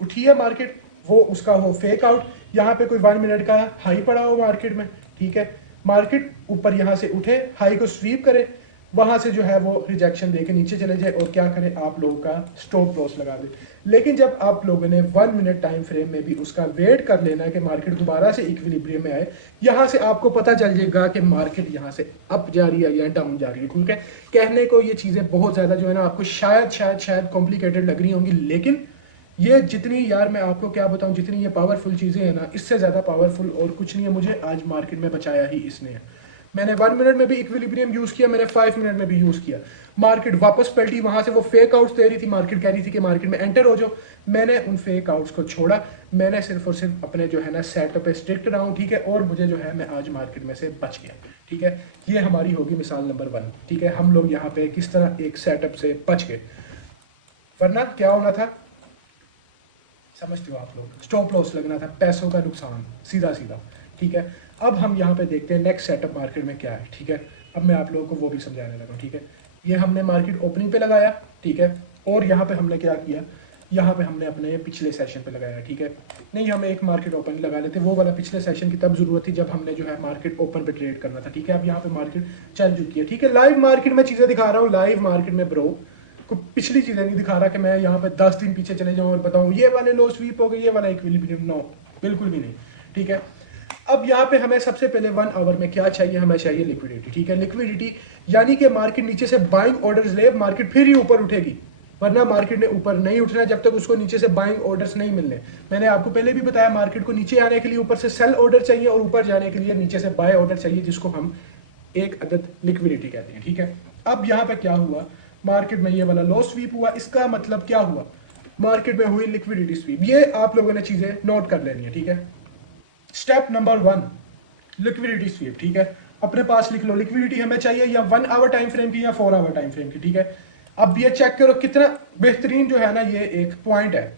उठी है मार्केट, वो उसका हो फेक आउट, यहाँ पे कोई 1 मिनट का हाई पड़ा हो मार्केट में, ठीक है। मार्केट ऊपर यहाँ से उठे, हाई को स्वीप करे, वहां से जो है वो रिजेक्शन देके नीचे चले जाए और क्या करे, आप लोगों का स्टॉप लॉस लगा दे। लेकिन जब आप लोगों ने 1 मिनट टाइम फ्रेम में भी उसका वेट कर लेना है कि मार्केट दोबारा से इक्विलिब्रियम में आए, यहाँ से आपको पता चल जाएगा कि मार्केट यहाँ से अप जा रही है या डाउन जा रही है, ठीक है। कहने को ये चीजें बहुत ज्यादा जो है ना आपको शायद कॉम्प्लिकेटेड लग रही होंगी, लेकिन ये जितनी, यार मैं आपको क्या बताऊं, जितनी ये पावरफुल चीजें हैं ना, इससे ज्यादा पावरफुल और कुछ नहीं है। मुझे आज मार्केट में बचाया ही इसने है। मैंने 1 मिनट में भी इक्विलिब्रियम यूज किया, मैंने 5 मिनट में भी यूज किया। मार्केट वापस पलटी, वहां से वो फेक आउट्स दे रही थी, मार्केट कह रही थी कि मार्केट में एंटर हो जाओ, मैंने उन फेक आउट्स को छोड़ा, मैंने सिर्फ और सिर्फ अपने जो है ना सेटअप पे स्ट्रिक्ट रहा हूं, ठीक है। और मुझे जो है मैं आज मार्केट में से बच गया, ठीक है। ये हमारी होगी मिसाल नंबर 1, ठीक है। हम लोग यहाँ पे किस तरह एक सेटअप से बच गए, वरना क्या होना था समझते हो आप लोग, स्टॉप लॉस लगना था, पैसों का नुकसान सीधा सीधा, ठीक है। अब हम यहाँ पे देखते हैं नेक्स्ट सेटअप मार्केट में क्या है, ठीक है। अब मैं आप लोगों को वो भी समझाने लगा, ठीक है। ये हमने मार्केट ओपनिंग पे लगाया, ठीक है। और यहाँ पे हमने क्या किया, यहाँ पे हमने अपने पिछले सेशन पे लगाया, ठीक है। नहीं, हम एक मार्केट ओपन लगा लेते, वो वाला पिछले सेशन की तब जरूरत थी जब हमने जो है मार्केट ओपन पे ट्रेड करना था, ठीक है। अब यहाँ पे मार्केट चल चुकी है, ठीक है। लाइव मार्केट में चीजें दिखा रहा हूँ, लाइव मार्केट में ब्रो को पिछली चीजें नहीं दिखा रहा कि मैं यहाँ पे 10 दिन पीछे चले जाऊँ और बताऊँ ये वाले लो स्वीप हो गए, ये वाला इक्विलिब्रियम, नो, बिल्कुल भी नहीं, ठीक है। अब यहाँ पे हमें सबसे पहले 1 आवर में क्या चाहिए, हमें चाहिए लिक्विडिटी, ठीक है। लिक्विडिटी यानी कि मार्केट नीचे से बाइंग ऑर्डर्स ले, मार्केट फिर ही ऊपर उठेगी, वरना मार्केट ने ऊपर नहीं उठना जब तक उसको नीचे से बाइंग ऑर्डर्स नहीं मिलने। मैंने आपको पहले भी बताया, मार्केट को नीचे आने के लिए ऊपर से सेल ऑर्डर चाहिए और ऊपर जाने के लिए नीचे से बाय ऑर्डर चाहिए, जिसको हम एक अदद लिक्विडिटी कहते हैं, ठीक है। अब यहाँ पे क्या हुआ, मार्केट में ये वाला लो स्वीप हुआ, इसका मतलब क्या हुआ, मार्केट में हुई लिक्विडिटी स्वीप। ये आप लोगों ने चीजें नोट कर लेनी है, ठीक है। स्टेप नंबर 1, लिक्विडिटी स्वीप, ठीक है। अपने पास लिख लो, लिक्विडिटी हमें चाहिए या 1 आवर टाइम फ्रेम की या 4 आवर टाइम फ्रेम की, ठीक है। अब ये चेक करो कितना बेहतरीन जो है ना ये एक पॉइंट है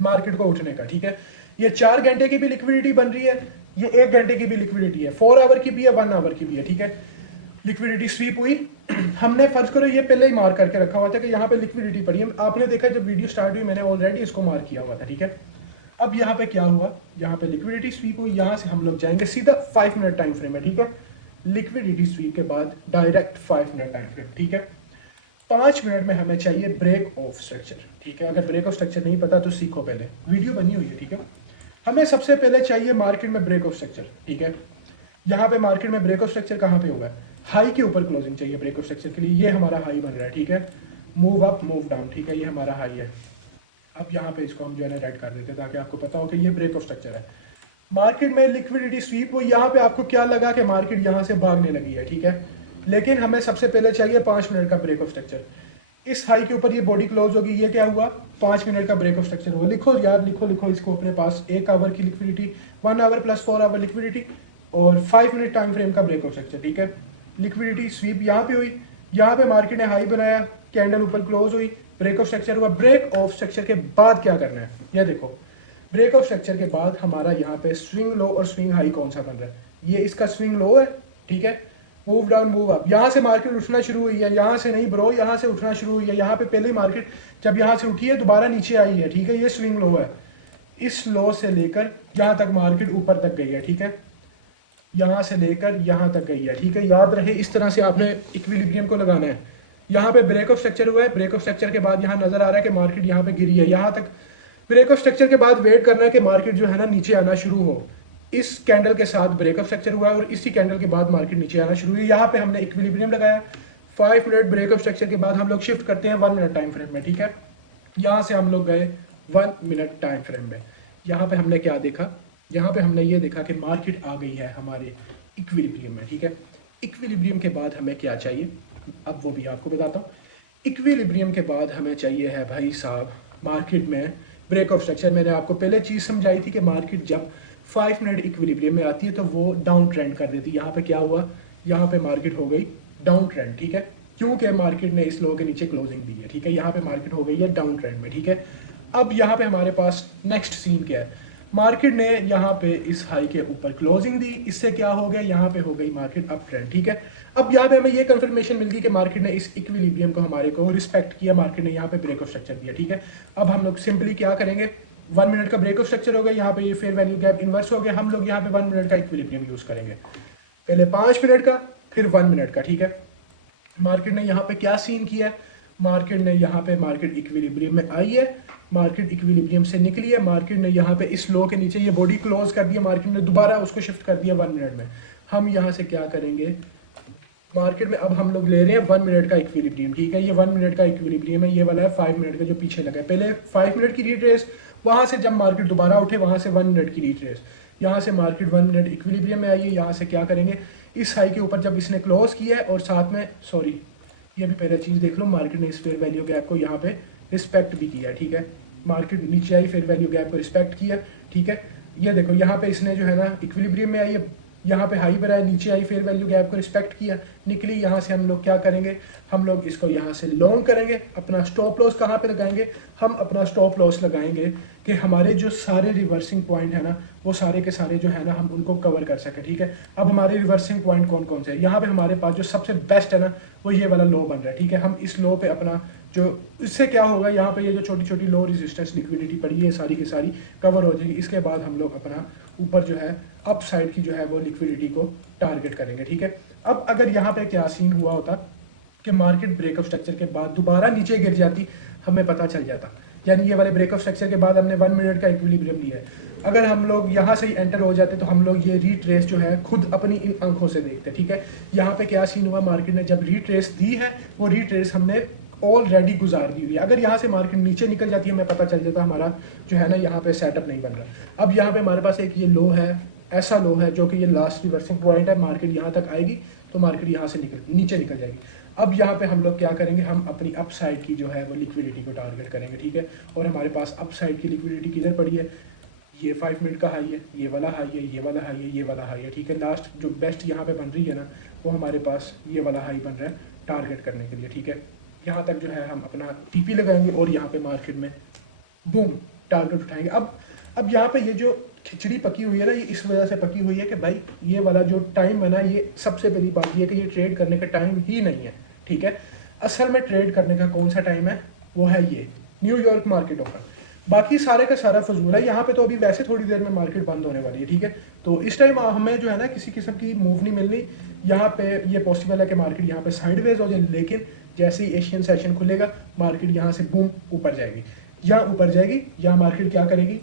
मार्केट को उठने का, ठीक है। ये 4 घंटे की भी लिक्विडिटी बन रही है, ये 1 घंटे की भी लिक्विडिटी है, 4 आवर की भी है, 1 आवर की भी है, ठीक है। लिक्विडिटी स्वीप हुई। हमने फर्ज करो ये पहले ही मार्क करके रखा हुआ था कि यहाँ पे लिक्विडिटी पड़ी है। आपने देखा जब वीडियो स्टार्ट हुई मैंने ऑलरेडी इसको मार्क किया हुआ था, ठीक है। अब यहाँ पे क्या हुआ, यहाँ पे लिक्विडिटी स्वीप हुई, यहाँ से हम लोग जाएंगे सीधा 5 मिनट टाइम फ्रेम है, ठीक है। लिक्विडिटी स्वीप के बाद डायरेक्ट 5 मिनट टाइम फ्रेम, ठीक है। 5 मिनट में हमें चाहिए ब्रेक ऑफ स्ट्रक्चर, ठीक है। अगर ब्रेक ऑफ स्ट्रक्चर नहीं पता तो सीखो, पहले वीडियो बनी हुई है, ठीक है। हमें सबसे पहले चाहिए मार्केट में ब्रेक ऑफ स्ट्रक्चर, ठीक है। यहाँ पे मार्केट में ब्रेक ऑफ स्ट्रक्चर कहाँ पे होगा, हाई के ऊपर क्लोजिंग चाहिए ब्रेक ऑफ स्ट्रक्चर के लिए। ये हमारा हाई बन रहा है, ठीक है। मूव अप मूव डाउन, ठीक है, ये हमारा हाई है। अब यहाँ पे इसको हम जो है ना रेड कर देते हैं ताकि आपको पता हो कि ये ब्रेक ऑफ स्ट्रक्चर है। मार्केट में लिक्विडिटी स्वीप हो, यहाँ पे आपको क्या लगा कि मार्केट यहाँ से भागने लगी है, ठीक है। लेकिन हमें सबसे पहले चाहिए 5 मिनट का ब्रेक ऑफ स्ट्रक्चर। इस हाई के ऊपर ये बॉडी क्लोज होगी, ये क्या हुआ, 5 मिनट का ब्रेक ऑफ स्ट्रक्चर हुआ। लिखो यार, लिखो लिखो इसको अपने पास। 1 आवर की liquidity, 1 hour plus 4 hour liquidity और 5 मिनट टाइम फ्रेम का ब्रेक ऑफ स्ट्रक्चर, ठीक है। लिक्विडिटी स्वीप यहाँ पे हुई, यहाँ पे मार्केट ने हाई बनाया, कैंडल ऊपर क्लोज हुई, ब्रेक ऑफ स्ट्रक्चर हुआ। ब्रेक ऑफ स्ट्रक्चर के बाद क्या करना है, ये देखो। ब्रेक ऑफ स्ट्रक्चर के बाद हमारा यहाँ पे स्विंग लो और स्विंग हाई कौन सा बन रहा है, ये इसका स्विंग लो है, ठीक है। मूव डाउन मूव अप, यहाँ से मार्केट उठना शुरू हुई है, यहाँ से नहीं ब्रो, यहाँ से उठना शुरू हुई है। यहाँ पे पहले ही मार्केट जब यहाँ से उठी है दोबारा नीचे आई है, ठीक है। ये स्विंग लो है, इस लो से लेकर यहाँ तक मार्केट ऊपर तक गई है, ठीक है। यहाँ से लेकर यहाँ तक गई है, ठीक है। याद रहे इस तरह से आपने इक्विलिब्रियम को लगाना है। यहाँ पे ब्रेक ऑफ स्ट्रक्चर हुआ है, ब्रेक ऑफ स्ट्रक्चर के बाद यहाँ नजर आ रहा है कि मार्केट यहाँ पे गिरी है, यहाँ तक ब्रेक ऑफ स्ट्रक्चर के बाद वेट करना है कि मार्केट जो है ना नीचे आना शुरू हो। इस कैंडल के साथ ब्रेक ऑफ स्ट्रक्चर हुआ है और इसी कैंडल के बाद मार्केट नीचे आना शुरू हुई। यहाँ पे हमने इक्विलिब्रियम लगाया। 5 मिनट ब्रेक ऑफ स्ट्रक्चर के बाद हम लोग शिफ्ट करते हैं 1 मिनट टाइम फ्रेम में, ठीक है। यहाँ से हम लोग गए 1 मिनट टाइम फ्रेम में। यहाँ पे हमने क्या देखा, यहाँ पे हमने ये देखा कि मार्केट आ गई है हमारे इक्विलिब्रियम में, ठीक है। इक्विलिब्रियम के बाद हमें क्या चाहिए, अब वो भी आपको बताता हूँ। इक्विलिब्रियम के बाद हमें चाहिए है भाई साहब मार्केट में ब्रेक ऑफ स्ट्रक्चर। मैंने आपको पहले चीज़ समझाई थी कि मार्केट जब 5 मिनट इक्विलिब्रियम में आती है तो वो डाउन ट्रेंड कर देती है। यहाँ पे क्या हुआ, यहाँ पे मार्केट हो गई डाउन ट्रेंड, ठीक है, क्योंकि मार्केट ने इस लो के नीचे क्लोजिंग दी है, ठीक है। यहाँ पे मार्केट हो गई है डाउन ट्रेंड में, ठीक है। अब यहाँ पे हमारे पास नेक्स्ट सीन क्या है, मार्केट ने यहाँ पे इस हाई के ऊपर क्लोजिंग दी, इससे क्या हो गया, यहाँ पे हो गई मार्केट अप ट्रेंड, ठीक है। अब यहाँ पे हमें ये कंफर्मेशन मिल गई कि मार्केट ने इस इक्विलिब्रियम को हमारे को रिस्पेक्ट किया, मार्केट ने यहाँ पे ब्रेक ऑफ स्ट्रक्चर दिया, ठीक है। अब हम लोग सिंपली क्या करेंगे, 1 मिनट का ब्रेक ऑफ स्ट्रक्चर हो गया, यहाँ पे ये फेयर वैल्यू गैप इन्वर्स हो गया, हम लोग यहाँ पे 1 मिनट का इक्विलिब्रियम यूज करेंगे। पहले 5 मिनट का फिर 1 मिनट का, ठीक है। मार्केट ने यहाँ पे क्या सीन किया है, मार्केट ने यहाँ पे मार्केट इक्विलिब्रियम में आई है, मार्केट इक्विलिब्रियम से निकली है, मार्केट ने यहाँ पे इस लो के नीचे ये बॉडी क्लोज कर दिया, मार्केट ने दोबारा उसको शिफ्ट कर दिया 1 मिनट में। हम यहाँ से क्या करेंगे, मार्केट में अब हम लोग ले रहे हैं 1 मिनट का इक्विलिब्रियम, ठीक है। ये 1 मिनट का इक्विलिब्रियम है, ये वाला है 5 मिनट का जो पीछे लगा है। पहले 5 मिनट की रिट्रेस, वहाँ से जब मार्केट दोबारा उठे वहाँ से 1 मिनट की रिट्रेस, यहाँ से मार्केट 1 मिनट इक्विलिब्रियम में आई है। यहाँ से क्या करेंगे, इस हाई के ऊपर जब इसने क्लोज किया है और साथ में सॉरी ये भी पहले चीज़ देख लो, मार्केट ने इस फेयर वैल्यू गैप को यहाँ पे रिस्पेक्ट भी किया, ठीक है। मार्केट नीचे आई, फेयर वैल्यू गैप को रिस्पेक्ट किया, ठीक है। ये देखो यहाँ पे इसने जो है ना इक्विलिब्रियम में आई है, यहाँ पे हाई बनाया, नीचे आई, फेयर वैल्यू गैप को रिस्पेक्ट किया, निकली। यहाँ से हम लोग क्या करेंगे, हम लोग इसको यहाँ से लॉन्ग करेंगे। अपना स्टॉप लॉस कहाँ पे लगाएंगे, हम अपना स्टॉप लॉस लगाएंगे कि हमारे जो सारे रिवर्सिंग पॉइंट है ना वो सारे के सारे जो है ना हम उनको कवर कर सकें, ठीक है। अब हमारे रिवर्सिंग पॉइंट कौन कौन से हैं, यहाँ पे हमारे पास जो सबसे बेस्ट है ना वो ये वाला लो बन रहा है, ठीक है। हम इस लो पे अपना जो इससे क्या होगा, यहाँ पे ये जो छोटी छोटी लो रेजिस्टेंस लिक्विडिटी पड़ी है सारी की सारी कवर हो जाएगी। इसके बाद हम लोग अपना ऊपर जो है अप साइड की जो है वो लिक्विडिटी को टारगेट करेंगे, ठीक है। अब अगर यहाँ पे क्या सीन हुआ होता कि मार्केट ब्रेक ऑफ स्ट्रक्चर के बाद दोबारा नीचे गिर जाती, हमें पता चल जाता, यानी ये वाले ब्रेक ऑफ स्ट्रक्चर के बाद हमने 1 मिनट का इक्विलिब्रियम लिया है। अगर हम लोग यहाँ से ही एंटर हो जाते तो हम लोग ये रीट्रेस जो है खुद अपनी इन आंखों से देखते, ठीक है। यहाँ पे क्या सीन हुआ, मार्केट ने जब रीट्रेस दी है वो रीट्रेस हमने ऑलरेडी गुजार दी हुई है। अगर यहाँ से मार्केट नीचे निकल जाती है हमें पता चल जाता हमारा जो है ना यहाँ पे सेटअप नहीं बन रहा। अब यहाँ पे हमारे पास एक ये लो है, ऐसा लो है जो कि ये लास्ट रिवर्सिंग पॉइंट है, मार्केट यहाँ तक आएगी तो मार्केट यहाँ से नीचे निकल जाएगी। अब यहाँ पे हम लोग क्या करेंगे, हम अपनी अप साइड की जो है वो लिक्विडिटी को टारगेट करेंगे, ठीक है। और हमारे पास अप साइड की लिक्विडिटी किधर पड़ी है, ये 5 मिनट का हाई है, ये वाला हाई है, ये वाला हाई है, ये वाला हाई है, ठीक है। लास्ट जो बेस्ट यहाँ पे बन रही है ना वो हमारे पास ये वाला हाई बन रहा है टारगेट करने के लिए, ठीक है। यहाँ तक जो है हम अपना टीपी लगाएंगे और यहाँ पे मार्केट में बूम टारगेट उठाएंगे। अब यहाँ पे ये जो खिचड़ी पकी हुई है ना, ये इस वजह से पकी हुई है कि भाई ये वाला जो टाइम है ना, ये सबसे पहली बात ये है कि ये ट्रेड करने का टाइम ही नहीं है, ठीक है। असल में ट्रेड करने का कौन सा टाइम है, वो है ये न्यूयॉर्क मार्केट ओपन। बाकी सारे का सारा फजूल है। यहाँ पे तो अभी वैसे थोड़ी देर में मार्केट बंद होने वाली है, ठीक है। तो इस टाइम हमें जो है ना किसी किस्म की मूव नहीं मिलनी। यहाँ पे ये पॉसिबल है कि मार्केट यहाँ पे साइडवेज हो जाए, लेकिन जैसे ही एशियन सेशन खुलेगा मार्केट यहाँ से बूम ऊपर जाएगी, या ऊपर जाएगी, या मार्केट क्या करेगी,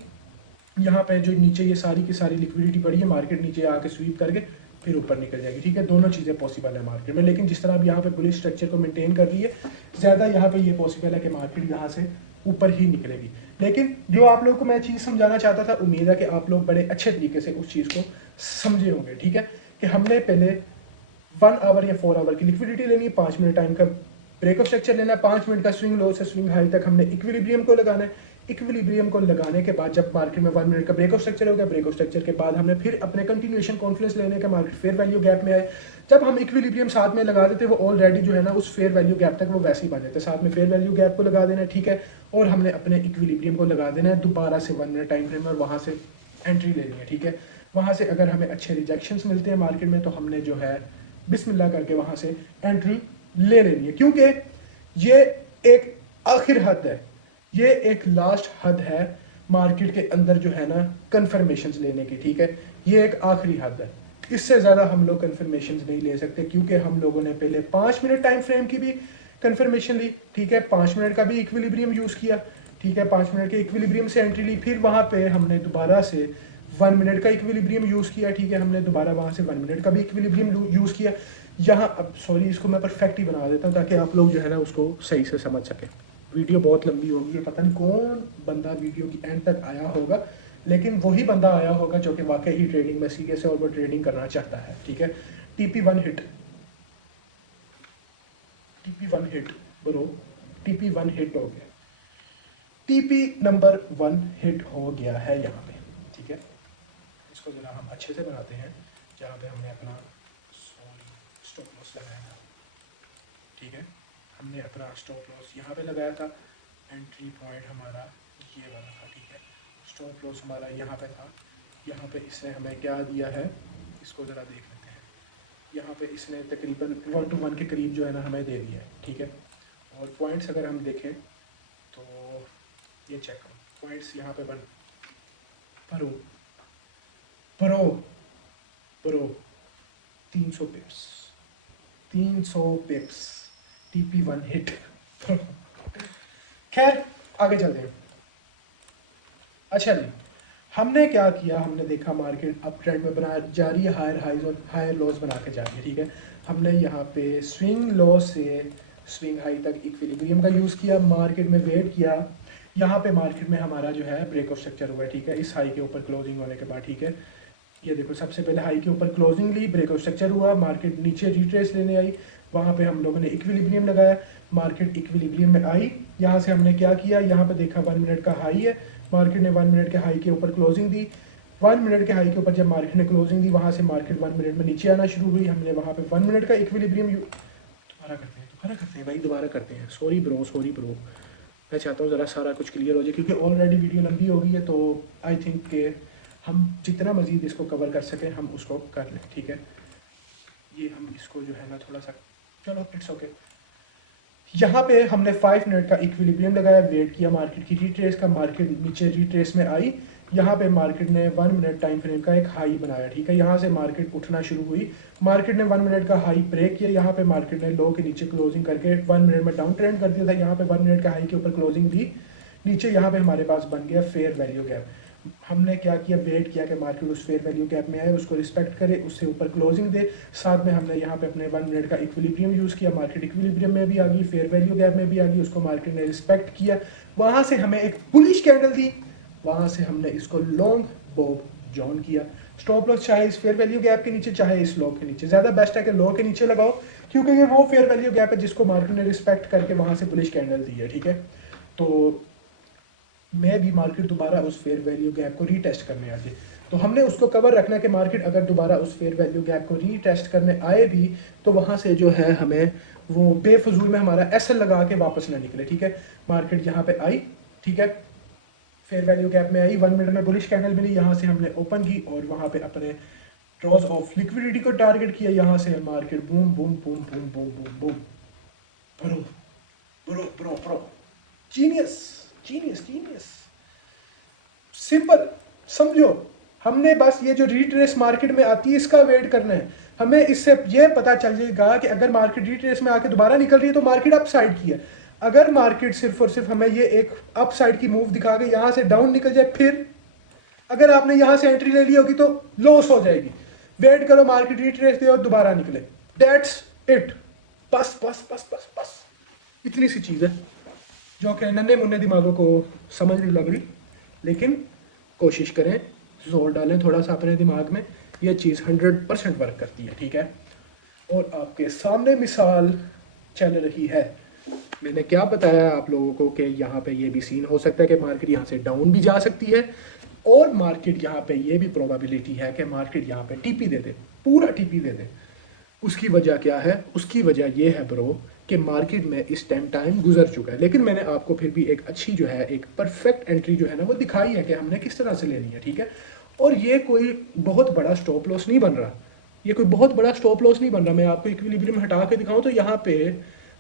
यहाँ पे जो नीचे ये सारी की सारी लिक्विडिटी पड़ी है, मार्केट नीचे आके स्वीप करके फिर ऊपर निकल जाएगी, ठीक है। दोनों चीज़ें पॉसिबल है मार्केट में, लेकिन जिस तरह अब यहाँ पे बुलिश स्ट्रक्चर को मेंटेन कर रही है, ज़्यादा यहाँ पे ये पॉसिबल है कि मार्केट यहाँ से ऊपर ही निकलेगी। लेकिन जो आप लोगों को मैं चीज़ समझाना चाहता था, उम्मीद है कि आप लोग बड़े अच्छे तरीके से उस चीज़ को समझे होंगे, ठीक है। कि हमने पहले 1 आवर या 4 आवर की लिक्विडिटी लेनी है, 5 मिनट टाइम का ब्रेक ऑफ स्ट्रक्चर लेना है, 5 मिनट का स्विंग लो से स्विंग हाई तक हमने इक्विलिब्रियम को लगाना है। इक्विलिब्रियम को लगाने के बाद जब मार्केट में 1 मिनट का ब्रेक ऑफ स्ट्रक्चर हो गया, ब्रेक ऑफ स्ट्रक्चर के बाद हमने फिर अपने कंटिन्यूएशन कॉन्फ्लेंस लेने का, मार्केट फेयर वैल्यू गैप में आए। जब हम इक्विलिब्रियम साथ में लगा देते, वो ऑलरेडी जो है ना उस फेयर वैल्यू गैप तक वो वैसे ही बन जाते हैं, साथ में फेयर वैल्यू गैप को लगा देना है, ठीक है। और हमने अपने इक्विलिब्रियम को लगा देना है दोबारा से 1 मिनट टाइम फ्रेम में, और वहाँ से एंट्री लेनी है, ठीक है। वहाँ से अगर हमें अच्छे रिजेक्शंस मिलते हैं मार्केट में, तो हमने जो है बिस्मिल्लाह करके वहाँ से एंट्री ले लेनी है, क्योंकि ये एक आखिर हद है, ये एक लास्ट हद है मार्केट के अंदर जो है ना कन्फर्मेशंस लेने की, ठीक है। ये एक आखिरी हद है, इससे ज़्यादा हम लोग कन्फर्मेशंस नहीं ले सकते, क्योंकि हम लोगों ने पहले 5 मिनट टाइम फ्रेम की भी कन्फर्मेशन ली, ठीक है, 5 मिनट का भी इक्विलिब्रियम यूज़ किया, ठीक है, 5 मिनट के इक्विलिब्रियम से एंट्री ली, फिर वहाँ पे हमने दोबारा से 1 मिनट का इक्विलिब्रियम यूज़ किया, ठीक है, हमने दोबारा वहाँ से 1 मिनट का भी इक्विलिब्रियम यूज़ किया। यहाँ अब सॉरी इसको मैं परफेक्ट ही बना देता हूँ ताकि आप लोग जो है ना उसको सही से समझ सकें। वीडियो बहुत लंबी होगी, पता नहीं कौन बंदा वीडियो की एंड तक आया होगा, लेकिन वही बंदा आया होगा जो कि वाकई ही ट्रेडिंग में सीरियस है और वो ट्रेडिंग करना चाहता है, ठीक है। TP1 hit, TP1 hit bro, TP1 hit हो गया, TP नंबर 1 हिट हो गया है यहाँ पे, ठीक है। इसको जरा हम अच्छे से बनाते हैं, जहाँ पे हमने अपना स्टॉप लॉस लगाया था, ठीक है। हमने अपना स्टॉप लॉस यहाँ पे लगाया था, एंट्री पॉइंट हमारा ये वाला था, ठीक है। स्टॉप लॉस हमारा यहाँ पे था, यहाँ पे इसने हमें क्या दिया है, इसको ज़रा देख लेते हैं। यहाँ पे इसने तकरीबन 1 to 1 के करीब जो है ना हमें दे दिया है, ठीक है। और पॉइंट्स अगर हम देखें तो ये चेक करो, पॉइंट्स यहाँ पे बन परो परो परो 300 पिप्स, 300 पिप्स, TP1 हिट। खैर आगे चलते हैं। अच्छा जी, हमने क्या किया, हमने देखा मार्केट अप ट्रेंड में बना जा रही है, हायर हाइज और हायर लॉस बना के जा रही है, ठीक है। हमने यहाँ पे स्विंग लॉ से स्विंग हाई तक इक्विलिब्रियम का यूज़ किया, मार्केट में वेट किया। यहाँ पे मार्केट में हमारा जो है ब्रेक ऑफ स्ट्रक्चर हुआ है, ठीक है, इस हाई के ऊपर क्लोजिंग होने के बाद, ठीक है। ये देखो सबसे पहले हाई के ऊपर क्लोजिंग ली, ब्रेक ऑफ स्ट्रक्चर हुआ, मार्केट नीचे रिट्रेस लेने आई, वहाँ पे हम लोगों ने इक्विलिब्रियम लगाया, मार्केट इक्विलिब्रियम में आई। यहाँ से हमने क्या किया, यहाँ पे देखा 1 मिनट का हाई है, मार्केट ने 1 मिनट के हाई के ऊपर क्लोजिंग दी। 1 मिनट के हाई के ऊपर जब मार्केट ने क्लोजिंग दी, वहाँ से मार्केट 1 मिनट में नीचे आना शुरू हुई। हमने वहाँ पे 1 मिनट का इक्विलिब्रियम दोबारा करते हैं भाई, दोबारा करते हैं, सॉरी ब्रो। मैं चाहता हूँ ज़रा सारा कुछ क्लियर हो जाए, क्योंकि ऑलरेडी वीडियो लंबी हो गई है, तो आई थिंक कि हम जितना मज़ीद इसको कवर कर सकें हम उसको कर लें, ठीक है। ये हम इसको जो है ना थोड़ा सा, चलो इट्स ओके। यहाँ पे हमने 5 मिनट का इक्विलिब्रियम लगाया, वेट किया मार्केट की रिट्रेस का, मार्केट नीचे रिट्रेस में आई। यहाँ पे मार्केट ने 1 मिनट टाइम फ्रेम का एक हाई बनाया, ठीक है। यहाँ से मार्केट उठना शुरू हुई, मार्केट ने 1 मिनट का हाई ब्रेक किया, यहाँ पे मार्केट ने लो के नीचे क्लोजिंग करके 1 मिनट में डाउन ट्रेंड कर दिया था। यहाँ पे 1 मिनट का हाई के ऊपर क्लोजिंग दी, नीचे यहाँ पे हमारे पास बन गया फेयर वैल्यू गैप। हमने क्या किया, वेट किया कि मार्केट उस फेयर वैल्यू गैप में आए, उसको रिस्पेक्ट करे, उससे ऊपर क्लोजिंग दे। साथ में हमने यहाँ पे अपने 1 मिनट का इक्विलिब्रियम यूज़ किया, मार्केट इक्विलिब्रियम में भी आ गई, फेयर वैल्यू गैप में भी आ गई, उसको मार्केट ने रिस्पेक्ट किया। वहाँ से हमें एक बुलिश कैंडल दी, वहाँ से हमने इसको लॉन्ग बॉब जॉन किया। स्टॉप लॉस चाहे इस फेयर वैल्यू गैप के नीचे चाहे इस लो के नीचे, ज़्यादा बेस्ट है कि लो के नीचे लगाओ, क्योंकि ये वो फेयर वैल्यू गैप है जिसको मार्केट ने रिस्पेक्ट करके वहाँ से बुलिश कैंडल दी है, ठीक है। तो मैं भी मार्केट दोबारा उस फेयर वैल्यू गैप को रीटेस्ट करने आ जाए, तो हमने उसको कवर रखना कि मार्केट अगर दोबारा उस फेयर वैल्यू गैप को रीटेस्ट करने आए भी, तो वहाँ से जो है हमें वो बेफजूल में हमारा एसएल लगा के वापस ना निकले, ठीक है। मार्केट यहाँ पे आई, ठीक है, फेयर वैल्यू गैप में आई, 1 मिनट में बुलिश कैंडल मिली, यहाँ से हमने ओपन की और वहाँ पे अपने ड्रॉज ऑफ लिक्विडिटी को टारगेट किया, यहाँ से market boom boom boom boom boom boom boom, bro bro bro bro, genius genius genius, simple समझो। हमने बस ये जो रिट्रेस मार्केट में आती है इसका वेट करना है। हमें इससे ये पता चल जाएगा कि अगर मार्केट रिट्रेस में आके दोबारा निकल रही है तो मार्केट अप साइड की है। अगर मार्केट सिर्फ और सिर्फ हमें ये एक अप साइड की मूव दिखा के यहाँ से डाउन निकल जाए, फिर अगर आपने यहाँ से एंट्री ले ली होगी तो लॉस हो जाएगी। वेट करो मार्केट रिट्रेस दे और दोबारा निकले, दैट्स इट। बस बस बस बस बस इतनी सी चीज़ है जो कि नन्हे मुन्ने दिमागों को समझ नहीं लग रही, लेकिन कोशिश करें, जोर डालें थोड़ा सा अपने दिमाग में, ये चीज़ 100% वर्क करती है, ठीक है। और आपके सामने मिसाल चल रही है। मैंने क्या बताया आप लोगों को कि यहाँ पे ये भी सीन हो सकता है कि मार्केट यहाँ से डाउन भी जा सकती है, और मार्केट यहाँ पे ये भी प्रोबेबिलिटी है कि मार्केट यहाँ पे टीपी दे दे, पूरा टीपी दे दे। उसकी वजह क्या है? उसकी वजह ये है ब्रो कि मार्केट में इस टाइम गुजर चुका है, लेकिन मैंने आपको फिर भी एक अच्छी जो है, एक परफेक्ट एंट्री जो है ना वो दिखाई है कि हमने किस तरह से लेनी है, ठीक है। और ये कोई बहुत बड़ा स्टॉप लॉस नहीं बन रहा, ये कोई बहुत बड़ा स्टॉप लॉस नहीं बन रहा। मैं आपको इक्विलिब्रियम हटा के दिखाऊं तो यहाँ पे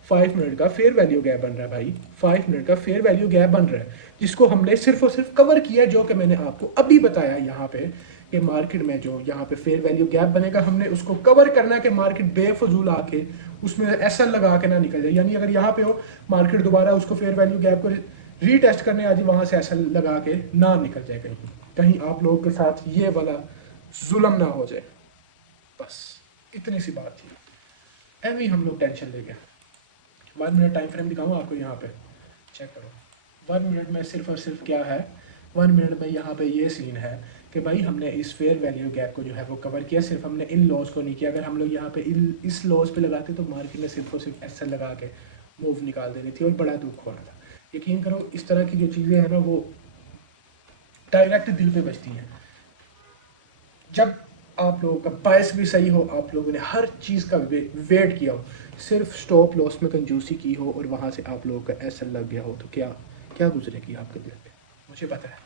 5 मिनट का फेयर वैल्यू गैप बन रहा है भाई, 5 मिनट का फेयर वैल्यू गैप बन रहा है, जिसको हमने सिर्फ और सिर्फ कवर किया, जो कि मैंने आपको अभी बताया यहाँ पे कि मार्केट में जो यहाँ पे फेयर वैल्यू गैप बनेगा हमने उसको कवर करना है कि मार्केट बेफजूल आके उसमें एसएल लगा के ना निकल जाए। यानी अगर यहाँ पे हो मार्केट दोबारा उसको फेयर वैल्यू गैप को रीटेस्ट करने आ जाए, वहाँ से एसएल लगा के ना निकल जाए, कहीं कहीं आप लोगों के साथ ये वाला जुल्म ना हो जाए। बस इतनी सी बात थी, एवं हम लोग टेंशन ले गए। 1 मिनट टाइम फ्रेम दिखाऊँ आपको, यहाँ पे चेक करो 1 मिनट में सिर्फ और सिर्फ क्या है, 1 मिनट में यहाँ पे ये सीन है कि भाई हमने इस फेयर वैल्यू गैप को जो है वो कवर किया, सिर्फ हमने इन लॉस को नहीं किया। अगर हम लोग यहाँ पे इस लॉस पे लगाते तो मार्केट में सिर्फ और सिर्फ एसएल लगा के मूव निकाल देनी थी और बड़ा दुख होना था। यकीन करो इस तरह की जो चीज़ें हैं ना वो डायरेक्ट दिल पे बजती हैं। जब आप लोगों का बायस भी सही हो, आप लोगों ने हर चीज़ का वेट किया हो, सिर्फ स्टॉप लॉस में कंजूसी की हो और वहाँ से आप लोगों का एसएल लग गया हो, तो क्या क्या गुजरेगी आपके दिल पे? मुझे पता है,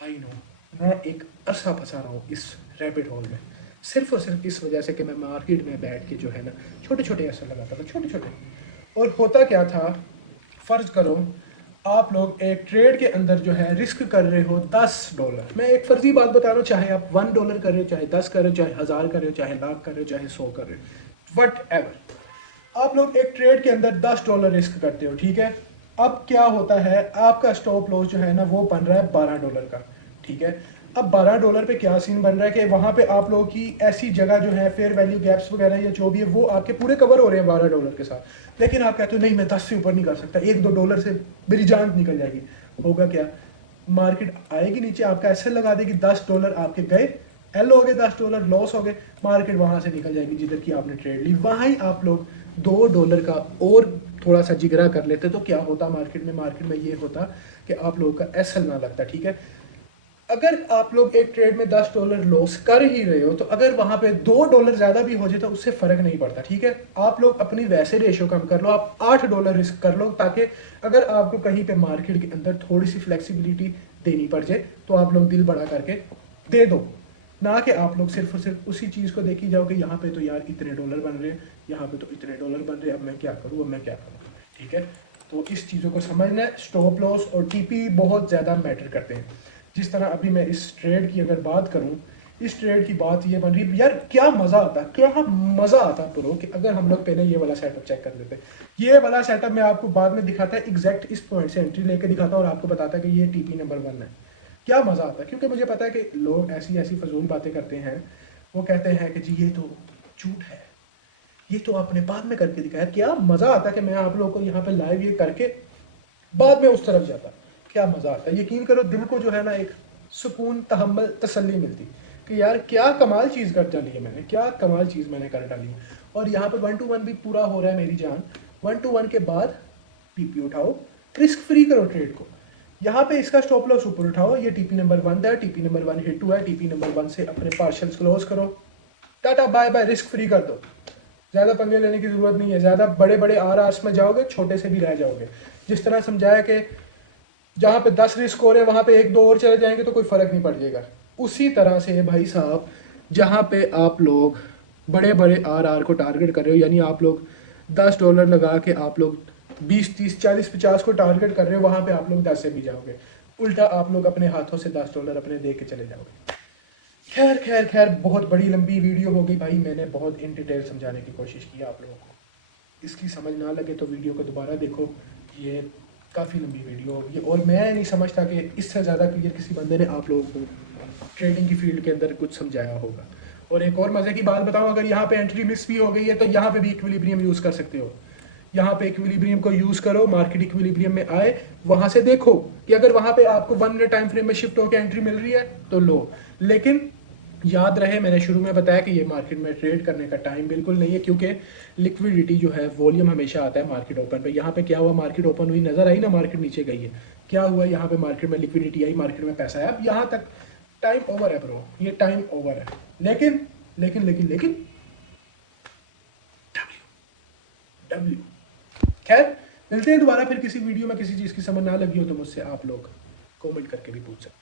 आई नो। मैं एक अरसा फंसा रहा हूँ इस रैपिड होल में, सिर्फ और सिर्फ इस वजह से कि मैं मार्केट में बैठ के जो है ना छोटे छोटे एसएल लगाता था, छोटे छोटे। और होता क्या था, फ़र्ज़ करो आप लोग एक ट्रेड के अंदर जो है रिस्क कर रहे हो $10। मैं एक फर्जी बात बता रहा हूँ, चाहे आप $1 कर रहे हो, चाहे 10 कर रहे हो, चाहे 1000 कर रहे हो, चाहे लाख कर रहे हो, चाहे 100 कर रहे हो, वट एवर। आप लोग एक ट्रेड के अंदर $10 रिस्क करते हो, ठीक है। अब क्या होता है, आपका स्टॉप लॉस जो है ना वो बन रहा है $12 का, ठीक है। अब $12 पे क्या सीन बन रहा है कि वहाँ पे आप लोगों की ऐसी जगह जो है फेयर वैल्यू गैप्स वगैरह या जो भी है वो आपके पूरे कवर हो रहे हैं $12 के साथ, लेकिन आप कहते हो नहीं मैं 10 से ऊपर नहीं कर सकता, $1-2 से मेरी जान निकल जाएगी। होगा क्या, मार्केट आएगी नीचे, आपका ऐसे लगा देगी, $10 आपके गए, एल हो गए, $10 लॉस हो गए, मार्केट वहाँ से निकल जाएगी जिधर की आपने ट्रेड ली। वहाँ ही आप लोग $2 का और थोड़ा सा जिगरा कर लेते तो क्या होता मार्केट में ये होता कि आप लोगों का एसएल ना लगता, ठीक है। अगर आप लोग एक ट्रेड में $10 लॉस कर ही रहे हो तो अगर वहां पे $2 ज्यादा भी हो जाए तो उससे फर्क नहीं पड़ता, ठीक है। आप लोग अपनी वैसे रेशियो कम कर लो, आप $8 रिस्क कर लो, ताकि अगर आपको कहीं पे मार्केट के अंदर थोड़ी सी फ्लेक्सिबिलिटी देनी पड़ जाए तो आप लोग दिल बड़ा करके दे दो, ना कि आप लोग सिर्फ और सिर्फ उसी चीज़ को देखी जाओ कि यहाँ पे तो यार इतने डॉलर बन रहे हैं, यहाँ पे तो इतने डॉलर बन रहे हैं, अब मैं क्या करूँ, अब मैं क्या करूँ, ठीक है। तो इस चीज़ों को समझना है, स्टॉप लॉस और टीपी बहुत ज़्यादा मैटर करते हैं। जिस तरह अभी मैं इस ट्रेड की अगर बात करूं, इस ट्रेड की बात ये बन रही है यार, क्या मज़ा आता, क्या मज़ा आता प्रो कि अगर हम लोग पहले ये वाला सेटअप चेक कर लेते। ये वाला सेटअप मैं आपको बाद में दिखाता है, एग्जैक्ट इस पॉइंट से एंट्री लेके दिखाता और आपको बताता है कि ये टीपी नंबर 1 है। क्या मज़ा आता है, क्योंकि मुझे पता है कि लोग ऐसी ऐसी फजूल बातें करते हैं, वो कहते हैं कि जी ये तो झूठ है, ये तो आपने बाद में करके दिखाया। क्या मज़ा आता कि मैं आप लोगों को यहाँ पे लाइव ये करके बाद में उस तरफ जाता, क्या मज़ा आता है। यकीन करो दिल को जो है ना एक सुकून, तहम्मुल, तसल्ली मिलती कि यार क्या कमाल चीज़ कर डाली है मैंने, क्या कमाल चीज़ मैंने कर डाली है। और यहाँ पे 1 to 1 भी पूरा हो रहा है मेरी जान। 1 to 1 के बाद टीपी उठाओ, रिस्क फ्री करो ट्रेड को। यहाँ पे इसका स्टॉप लॉस ऊपर उठाओ, ये टीपी नंबर 1 है, टीपी नंबर 1 हिट हुआ है, टीपी नंबर 1 से अपने पार्शल्स क्लोज करो, tata bye bye, risk free कर दो। ज़्यादा पंगे लेने की ज़रूरत नहीं है, ज़्यादा बड़े बड़े आर में जाओगे, छोटे से भी रह जाओगे। जिस तरह समझाया कि जहाँ पे 10 रिस्क हो रहे हैं वहाँ पे एक दो और चले जाएंगे तो कोई फ़र्क नहीं पड़ जाएगा। उसी तरह से भाई साहब, जहाँ पे आप लोग बड़े बड़े आर को टारगेट कर रहे हो, यानी आप लोग $10 लगा के आप लोग 20 30 40 50 को टारगेट कर रहे हो, वहाँ पे आप लोग 10 से भी जाओगे। उल्टा आप लोग अपने हाथों से $10 अपने दे के चले जाओगे। खैर खैर खैर, बहुत बड़ी लंबी वीडियो हो गई भाई, मैंने बहुत इन डिटेल समझाने की कोशिश की आप लोगों को। इसकी समझ ना लगे तो वीडियो को दोबारा देखो, ये काफ़ी लंबी वीडियो होगी और मैं नहीं समझता कि इससे ज़्यादा क्लियर किसी बंदे ने आप लोगों को ट्रेडिंग की फील्ड के अंदर कुछ समझाया होगा। और एक और मज़े की बात बताऊं, अगर यहाँ पे एंट्री मिस भी हो गई है तो यहाँ पे भी इक्विलिब्रियम यूज़ कर सकते हो। यहाँ पे इक्विलिब्रियम को यूज़ करो, मार्केट इक्विलिब्रियम में आए, वहाँ से देखो कि अगर वहाँ पे आपको 1 मिनट टाइम फ्रेम में शिफ्ट होकर एंट्री मिल रही है तो लो। लेकिन याद रहे, मैंने शुरू में बताया कि ये मार्केट में ट्रेड करने का टाइम बिल्कुल नहीं है, क्योंकि लिक्विडिटी जो है, वॉल्यूम हमेशा आता है मार्केट ओपन पे। यहाँ पे क्या हुआ, मार्केट ओपन हुई, नजर आई ना मार्केट नीचे गई है, क्या हुआ यहाँ पे मार्केट में लिक्विडिटी आई, मार्केट में पैसा आया। अब यहाँ तक टाइम ओवर है ब्रो, ये टाइम ओवर है। लेकिन लेकिन लेकिन लेकिन डब्ल्यू, खैर मिलते हैं दोबारा फिर किसी वीडियो में। किसी चीज़ की समझ ना लगी हो तो मुझसे आप लोग कमेंट करके भी पूछ सकते हैं।